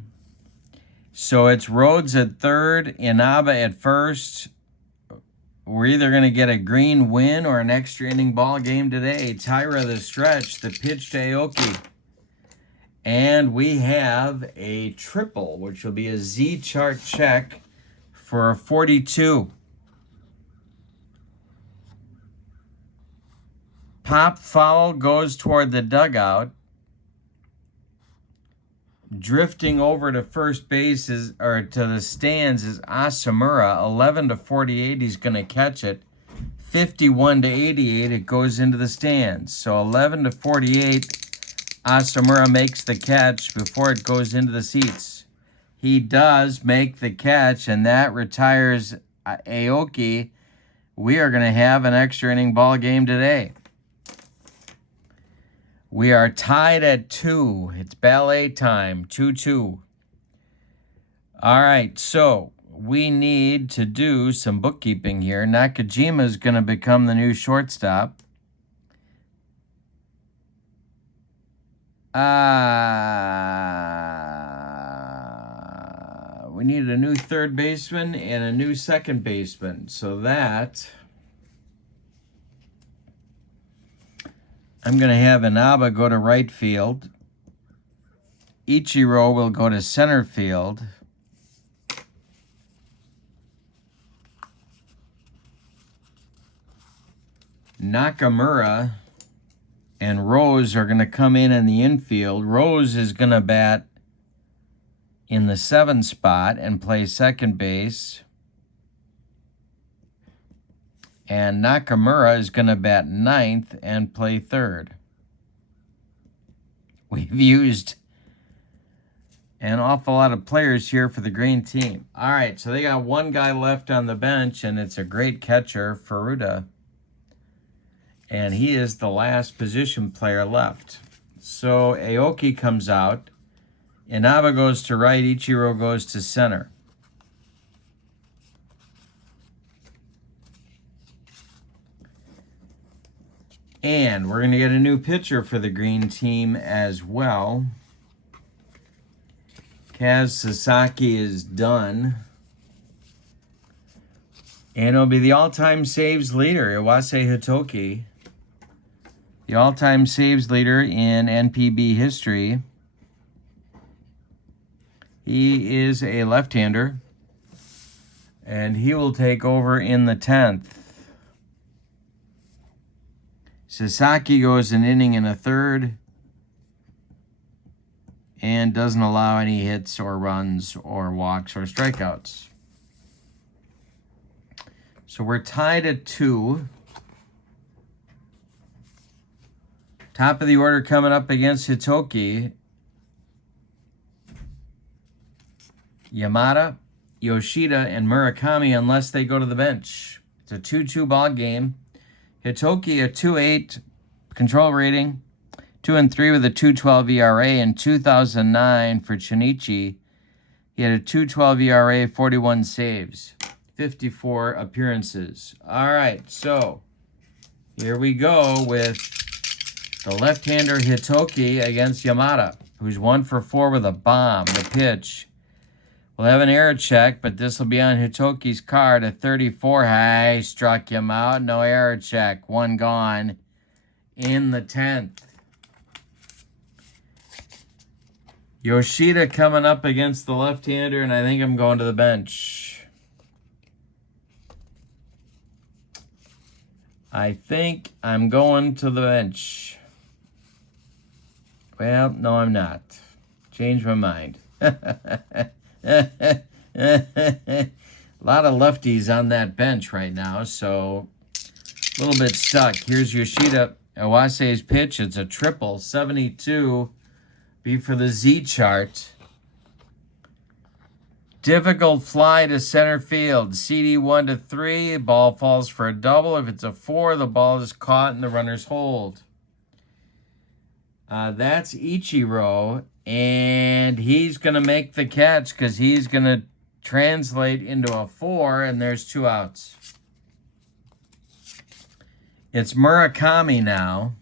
So it's Rhodes at third, Inaba at first. We're either going to get a green win or an extra inning ball game today. Tyra the stretch, the pitch to Aoki. And we have a triple, which will be a Z-chart check for a 42. Pop foul goes toward the dugout. Drifting over to first base to the stands is Asamura. 11-48, he's going to catch it. 51-88, it goes into the stands. So 11-48, Asamura makes the catch before it goes into the seats. He does make the catch, and that retires Aoki. We are going to have an extra inning ball game today. We are tied at 2. It's ballet time, 2-2. All right, so we need to do some bookkeeping here. Nakajima is going to become the new shortstop. We needed a new third baseman and a new second baseman. So that I'm going to have Inaba go to right field. Ichiro will go to center field. Nakamura and Rose are going to come in the infield. Rose is going to bat in the 7 spot and play second base. And Nakamura is going to bat 9th and play third. We've used an awful lot of players here for the green team. All right, so they got one guy left on the bench, and it's a great catcher, Furuta. And he is the last position player left. So Aoki comes out. Inaba goes to right. Ichiro goes to center. And we're going to get a new pitcher for the green team as well. Kaz Sasaki is done. And it'll be the all-time saves leader, Iwase Hitoki. The all-time saves leader in NPB history. He is a left-hander. And he will take over in the 10th. Sasaki goes an inning and a third. And doesn't allow any hits or runs or walks or strikeouts. So we're tied at 2. Top of the order coming up against Hitoki. Yamada, Yoshida, and Murakami unless they go to the bench. It's a 2-2 ball game. Hitoki a 2.8 control rating. 2-3 with a 2.12 ERA. In 2009 for Chinichi, he had a 2.12 ERA, 41 saves, 54 appearances. All right, so here we go with the left-hander Hitoki against Yamada, who's 1 for 4 with a bomb. The pitch. We'll have an error check, but this will be on Hitoki's card. A 34 high struck him out. No error check. 1 gone in the 10th. Yoshida coming up against the left-hander, and I think I'm going to the bench. I think I'm going to the bench. Well, no, I'm not. Change my mind. A lot of lefties on that bench right now, so a little bit stuck. Here's Yoshida Iwase's pitch. It's a triple, 72. Be for the Z chart. Difficult fly to center field. CD 1-3. Ball falls for a double. If it's a 4, the ball is caught and the runners hold. That's Ichiro, and he's going to make the catch because he's going to translate into a 4, and there's 2 outs. It's Murakami now.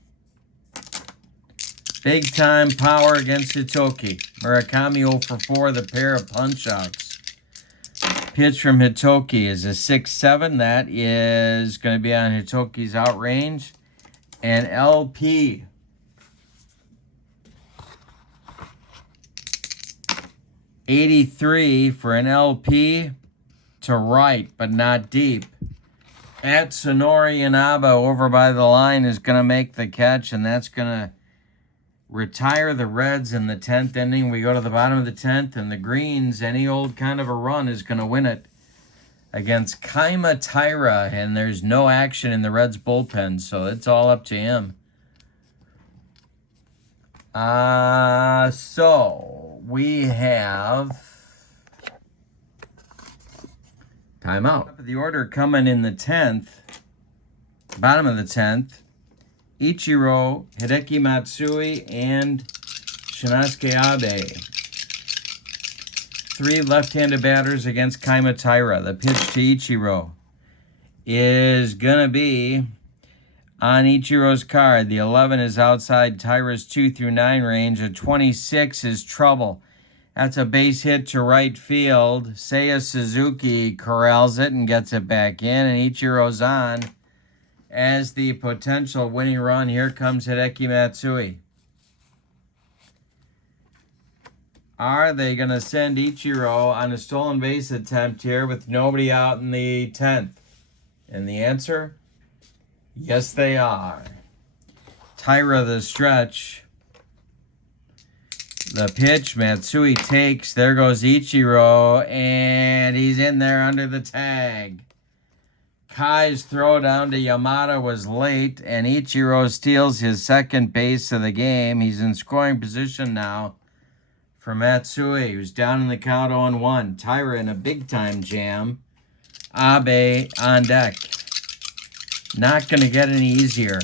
Big time power against Hitoki. Murakami 0 for 4, the pair of punch-outs. Pitch from Hitoki is a 6-7. That is going to be on Hitoki's outrange. And LP. '83 for an LP to right, but not deep. At Sonori Inaba over by the line is going to make the catch, and that's going to retire the Reds in the 10th inning. We go to the bottom of the 10th, and the Greens, any old kind of a run, is going to win it against Kaima Taira, and there's no action in the Reds bullpen, so it's all up to him. So we have timeout. The order coming in the 10th, bottom of the 10th, Ichiro, Hideki Matsui, and Shinsuke Abe. 3 left-handed batters against Kaima Taira. The pitch to Ichiro is going to be on Ichiro's card. The 11 is outside Taira's 2 through 9 range. A 26 is trouble. That's a base hit to right field. Seiya Suzuki corrals it and gets it back in, and Ichiro's on as the potential winning run. Here comes Hideki Matsui. Are they going to send Ichiro on a stolen base attempt here with nobody out in the 10th? And the answer, yes, they are. Taira the stretch. The pitch, Matsui takes. There goes Ichiro, and he's in there under the tag. Kai's throw down to Yamada was late, and Ichiro steals his second base of the game. He's in scoring position now for Matsui, who's down in the count 0-1. Taira in a big-time jam. Abe on deck. Not going to get any easier.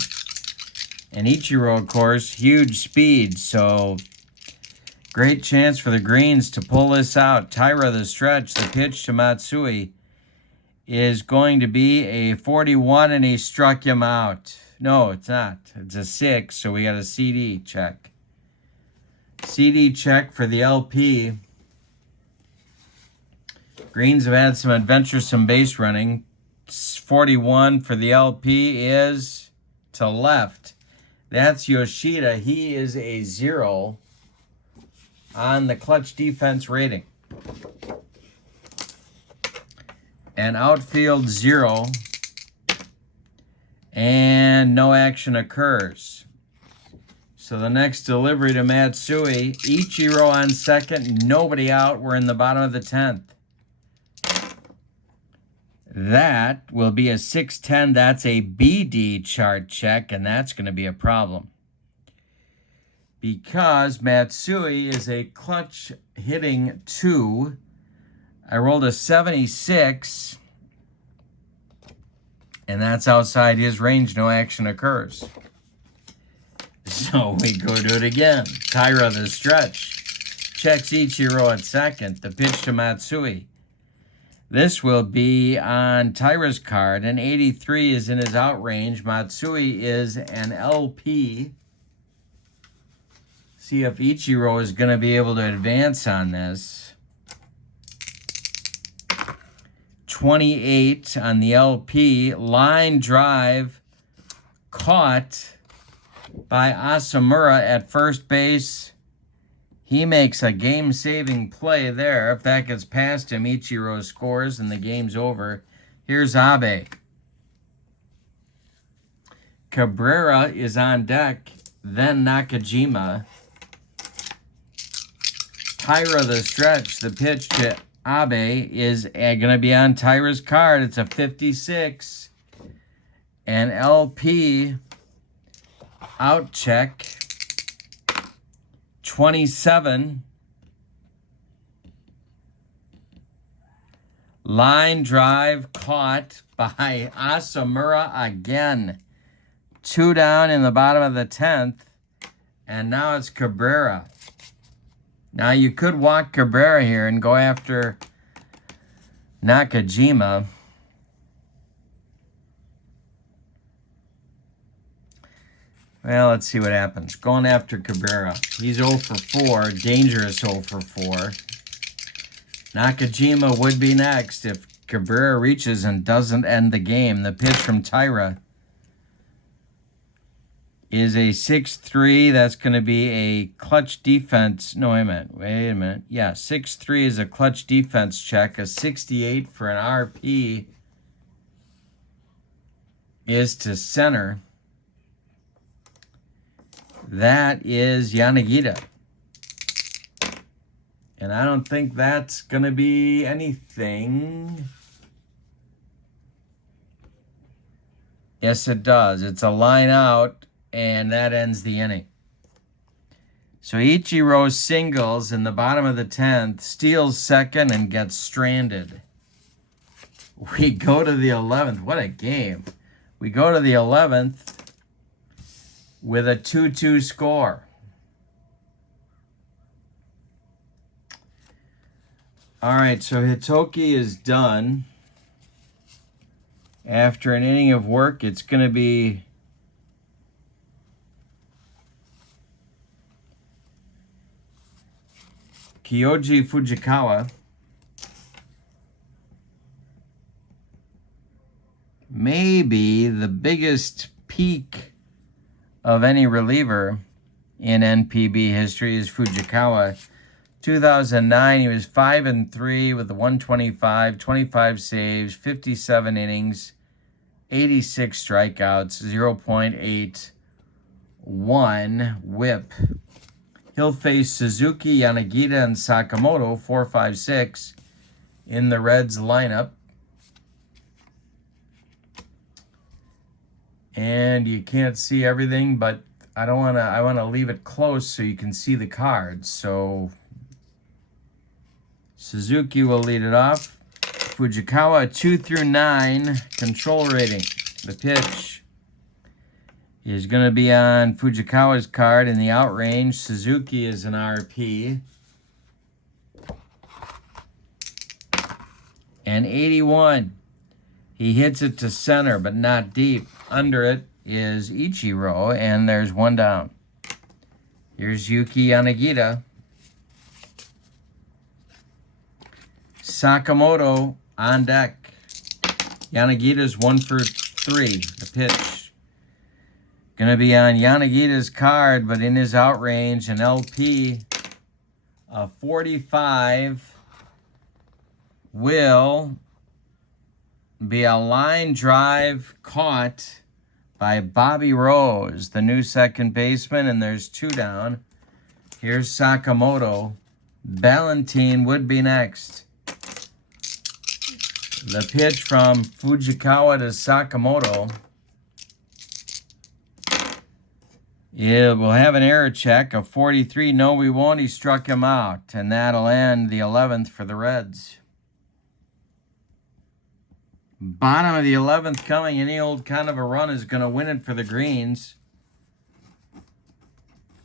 And Ichiro, of course, huge speed, so great chance for the Greens to pull this out. Taira the stretch, the pitch to Matsui is going to be a 41, and he struck him out. No, it's not. It's a 6, so we got a CD check. CD check for the LP. Greens have had some adventuresome base running. 41 for the LP is to left. That's Yoshida. He is a 0 on the clutch defense rating. And outfield 0. And no action occurs. So the next delivery to Matsui. Ichiro on second. Nobody out. We're in the bottom of the 10th. That will be a 6-10. That's a BD chart check, and that's going to be a problem. Because Matsui is a clutch hitting 2. I rolled a 76, and that's outside his range. No action occurs. So we go do it again. Taira the stretch. Checks Ichiro at second. The pitch to Matsui. This will be on Taira's card. An 83 is in his out range. Matsui is an LP. See if Ichiro is going to be able to advance on this. 28 on the LP. Line drive caught by Asamura at first base. He makes a game-saving play there. If that gets past him, Ichiro scores and the game's over. Here's Abe. Cabrera is on deck. Then Nakajima. Taira the stretch. The pitch to Abe is going to be on Taira's card. It's a 56. And LP out check. 27. Line drive caught by Asamura again. 2 down in the bottom of the 10th. And now it's Cabrera. Now you could walk Cabrera here and go after Nakajima. Well, let's see what happens. Going after Cabrera. He's 0 for 4. Dangerous 0 for 4. Nakajima would be next if Cabrera reaches and doesn't end the game. The pitch from Taira is a 6-3. That's going to be a clutch defense. No, wait a minute. Yeah, 6-3 is a clutch defense check. A 68 for an RP is to center. That is Yanagita. And I don't think that's going to be anything. Yes, it does. It's a line out, and that ends the inning. So Ichiro singles in the bottom of the 10th, steals second, and gets stranded. We go to the 11th. What a game. We go to the 11th. with a 2-2 score. All right, so Hitoki is done. After an inning of work, it's going to be Kyoji Fujikawa. Maybe the biggest peak of any reliever in NPB history is Fujikawa. 2009, he was 5-3 with the 125, 25 saves, 57 innings, 86 strikeouts, 0.81 whip. He'll face Suzuki, Yanagita, and Sakamoto, 4, 5, 6, in the Reds lineup. And you can't see everything, but I want to leave it close so you can see the cards. So Suzuki will lead it off. Fujikawa, 2-9 control rating. The pitch is going to be on Fujikawa's card in the out range. Suzuki is an RP. And 81. He hits it to center, but not deep. Under it is Ichiro, and there's one down. Here's Yuki Yanagita. Sakamoto on deck. Yanagita's 1 for 3. The pitch. Going to be on Yanagita's card, but in his outrange, an LP of 45 will be a line drive caught by Bobby Rose, the new second baseman, and there's 2 down. Here's Sakamoto. Ballantine would be next. The pitch from Fujikawa to Sakamoto. Yeah, we'll have an error check of 43. No, we won't. He struck him out, and that'll end the 11th for the Reds. Bottom of the 11th coming. Any old kind of a run is going to win it for the Greens.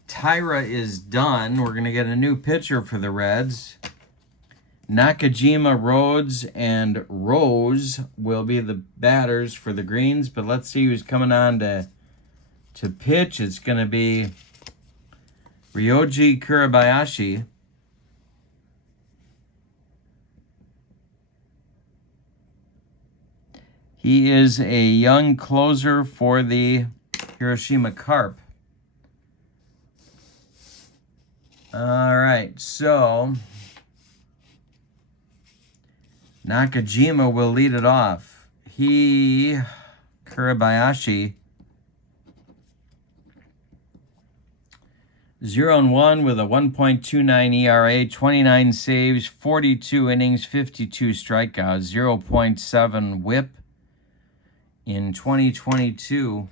Tyra is done. We're going to get a new pitcher for the Reds. Nakajima, Rhodes, and Rose will be the batters for the Greens. But let's see who's coming on to pitch. It's going to be Ryoji Kurabayashi. He is a young closer for the Hiroshima Carp. All right, so Nakajima will lead it off. Kurabayashi, 0-1 with a 1.29 ERA, 29 saves, 42 innings, 52 strikeouts, 0.7 whip in 2022,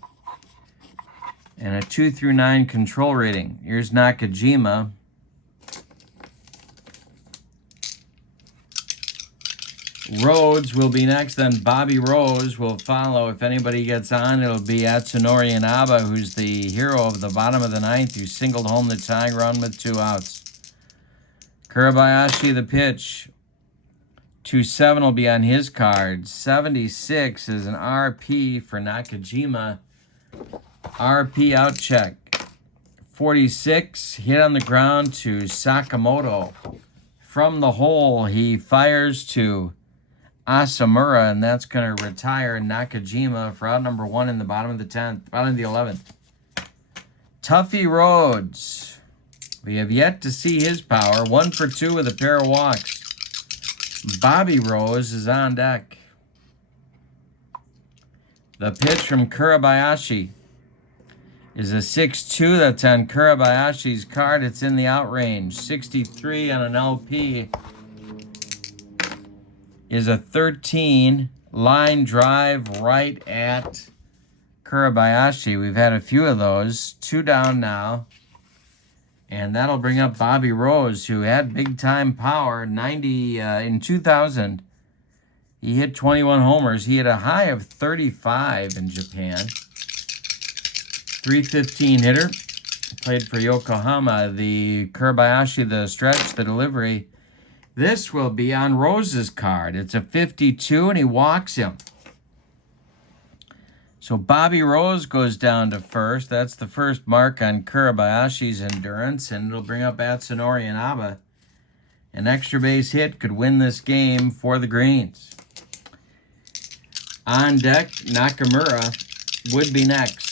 and a 2-9 control rating. Here's Nakajima. Rhodes will be next, then Bobby Rose will follow. If anybody gets on, it'll be Atsunori Inaba, who's the hero of the bottom of the 9th, who singled home the tying run with 2 outs. Kurabayashi, the pitch. 2-7 will be on his card. 76 is an RP for Nakajima. RP out check. 46 hit on the ground to Sakamoto. From the hole, he fires to Asamura, and that's going to retire Nakajima for out number 1 in the bottom of the 10th, bottom of the 11th. Tuffy Rhodes. We have yet to see his power. 1 for 2 with a pair of walks. Bobby Rose is on deck. The pitch from Kurabayashi is a 6-2. That's on Kurabayashi's card. It's in the out range. 63 on an LP is a 13 line drive right at Kurabayashi. We've had a few of those. 2 down now. And that'll bring up Bobby Rose, who had big-time power. In 2000, he hit 21 homers. He had a high of 35 in Japan. .315 hitter. Played for Yokohama. The Kurabayashi, the stretch, the delivery. This will be on Rose's card. It's a 52, and he walks him. So Bobby Rose goes down to first. That's the first mark on Kurabayashi's endurance, and it'll bring up Atsunori Inaba. An extra base hit could win this game for the Greens. On deck, Nakamura would be next.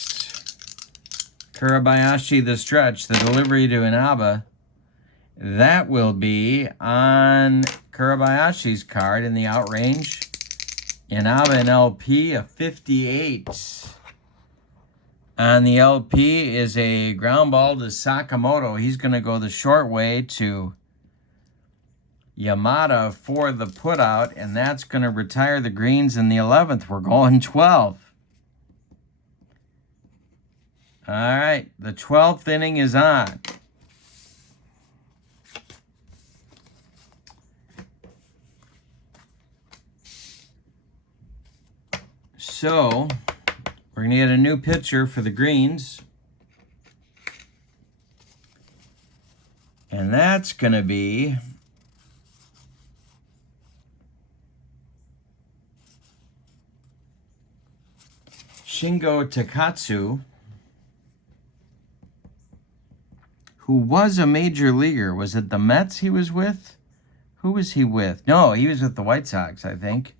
Kurabayashi, the stretch, the delivery to Inaba. That will be on Kurabayashi's card in the outrange. Inaba and LP, a 58. On the LP is a ground ball to Sakamoto. He's going to go the short way to Yamada for the putout, and that's going to retire the Greens in the 11th. We're going 12. All right, the 12th inning is on. So, we're going to get a new pitcher for the Greens. And that's going to be Shingo Takatsu, who was a major leaguer. Was it the Mets he was with? Who was he with? No, he was with the White Sox, I think.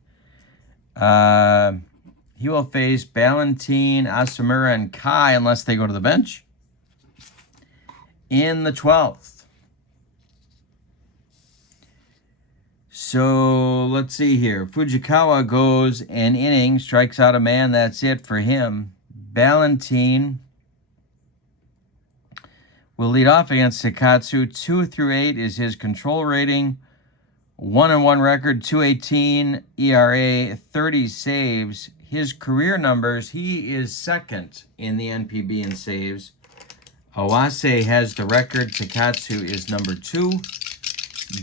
He will face Ballantine, Asumura, and Kai unless they go to the bench in the 12th. So let's see here. Fujikawa goes an inning, strikes out a man. That's it for him. Ballantine will lead off against Takatsu. 2 through 8 is his control rating. 1-1 record, 2.18 ERA, 30 saves. His career numbers, he is second in the NPB in saves. Awase has the record. Takatsu is number 2.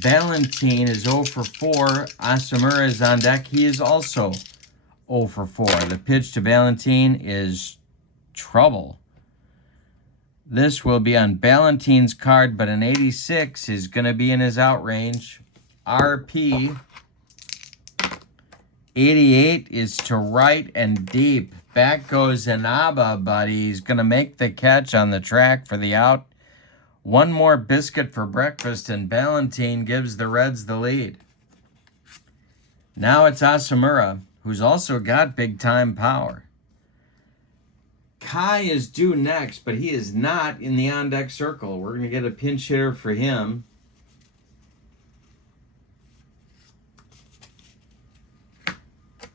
Ballantine is 0 for 4. Asumura is on deck. He is also 0 for 4. The pitch to Ballantine is trouble. This will be on Ballantine's card, but an 86 is going to be in his outrange. RP 88 is to right and deep. Back goes Inaba, but he's going to make the catch on the track for the out. One more biscuit for breakfast, and Ballantine gives the Reds the lead. Now it's Asumura, who's also got big-time power. Kai is due next, but he is not in the on-deck circle. We're going to get a pinch hitter for him.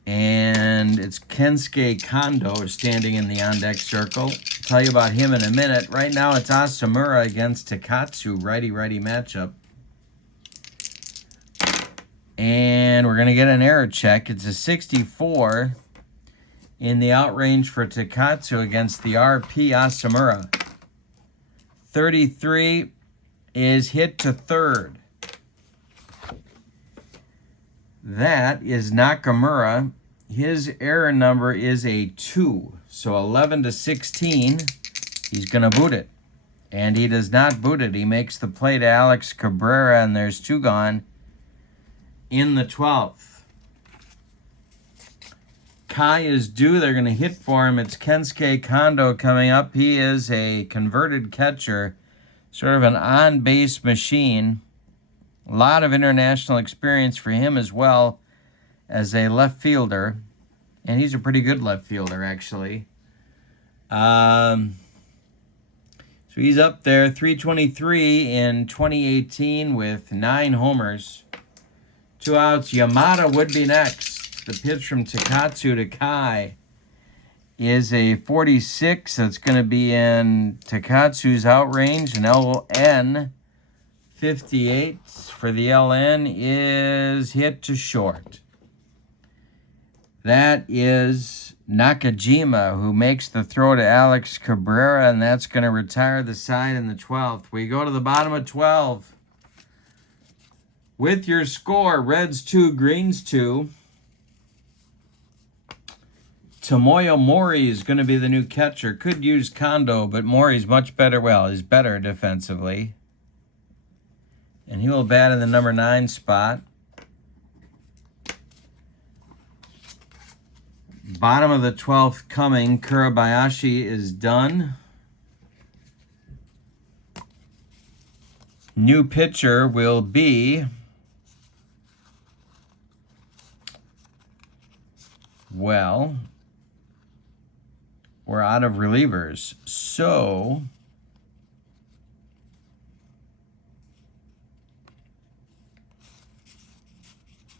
And it's Kensuke Kondo standing in the on-deck circle. I'll tell you about him in a minute. Right now it's Asumura against Takatsu, righty-righty matchup. And we're going to get an error check. It's a 64 in the outrange for Takatsu against the RP Asumura. 33 is hit to third. That is Nakamura. His error number is a 2. So 11 to 16, he's going to boot it. And he does not boot it. He makes the play to Alex Cabrera, and there's 2 gone in the 12th. Kai is due. They're going to hit for him. It's Kensuke Kondo coming up. He is a converted catcher, sort of an on-base machine. A lot of international experience for him as well as a left fielder. And he's a pretty good left fielder, actually. So he's up there, 323 in 2018 with 9 homers. 2 outs. Yamada would be next. The pitch from Takatsu to Kai is a 46. That's going to be in Takatsu's outrange. An LN 58 for the LN is hit to short. That is Nakajima, who makes the throw to Alex Cabrera, and that's going to retire the side in the 12th. We go to the bottom of 12. With your score, Reds 2, Greens 2. Tomoyo Mori is going to be the new catcher. Could use Kondo, but Mori's much better. Well, he's better defensively. And he will bat in the number 9 spot. Bottom of the 12th coming. Kurabayashi is done. New pitcher will be... Well, we're out of relievers. So...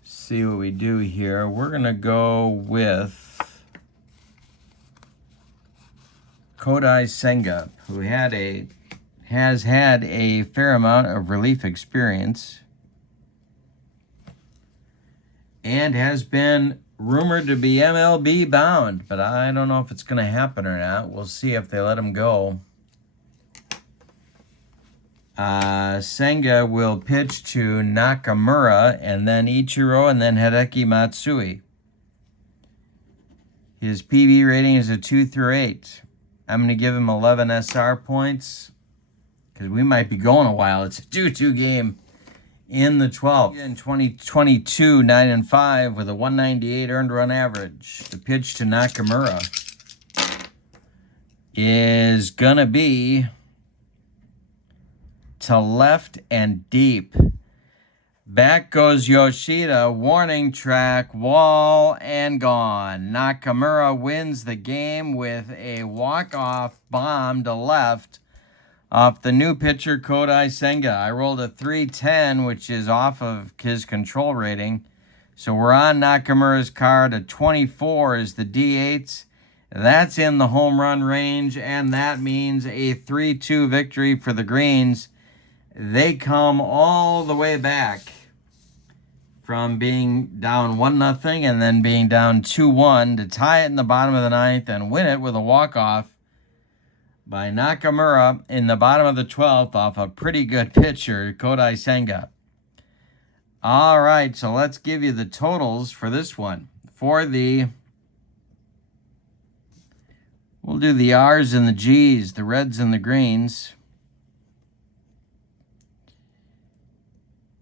see what we do here. We're going to go with Kodai Senga, who has had a fair amount of relief experience and has been rumored to be MLB bound, but I don't know if it's going to happen or not. We'll see if they let him go. Senga will pitch to Nakamura, and then Ichiro, and then Hideki Matsui. His PB rating is a 2 through 8. I'm going to give him 11 SR points, because we might be going a while. It's a 2-2 game in the 12th. In 2022, 9-5 with a 198 earned run average. The pitch to Nakamura is going to be to left and deep. Back goes Yoshida, warning track, wall, and gone. Nakamura wins the game with a walk-off bomb to left off the new pitcher, Kodai Senga. I rolled a 310, which is off of his control rating. So we're on Nakamura's card. A 24 is the D8s. That's in the home run range, and that means a 3-2 victory for the Greens. They come all the way back from being down 1-0 and then being down 2-1 to tie it in the bottom of the 9th and win it with a walk-off by Nakamura in the bottom of the 12th off a pretty good pitcher, Kodai Senga. All right, so let's give you the totals for this one. We'll do the R's and the G's, the Reds and the Greens.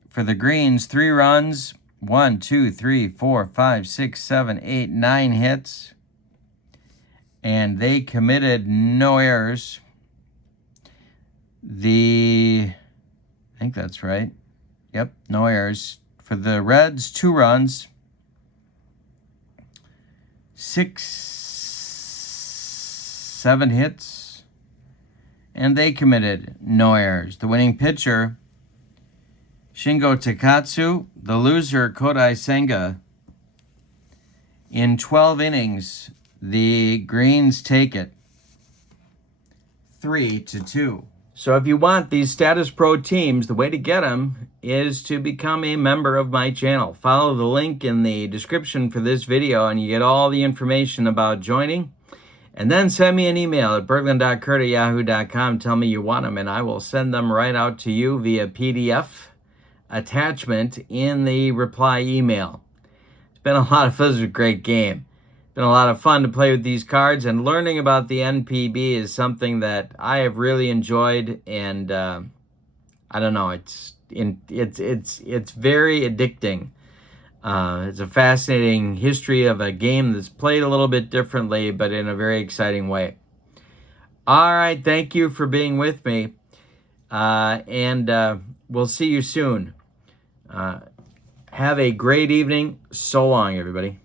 For the Greens, 3 runs, 1, 2, 3, 4, 5, 6, 7, 8, 9 hits. And they committed no errors. I think that's right. Yep, no errors. For the Reds, 2 runs, 6, 7 hits. And they committed no errors. The winning pitcher, Shingo Takatsu. The loser, Kodai Senga. In 12 innings, the Greens take it 3-2. So if you want these Status Pro teams, the way to get them is to become a member of my channel. Follow the link in the description for this video and you get all the information about joining. And then send me an email at berglund.kurt@yahoo.com. Tell me you want them and I will send them right out to you via PDF attachment in the reply email. It's been a lot of fun. It was a great game. It's been a lot of fun to play with these cards, and learning about the NPB is something that I have really enjoyed, and I don't know, it's very addicting. It's a fascinating history of a game that's played a little bit differently, but in a very exciting way. All right, thank you for being with me, and we'll see you soon. Have a great evening. So long, everybody.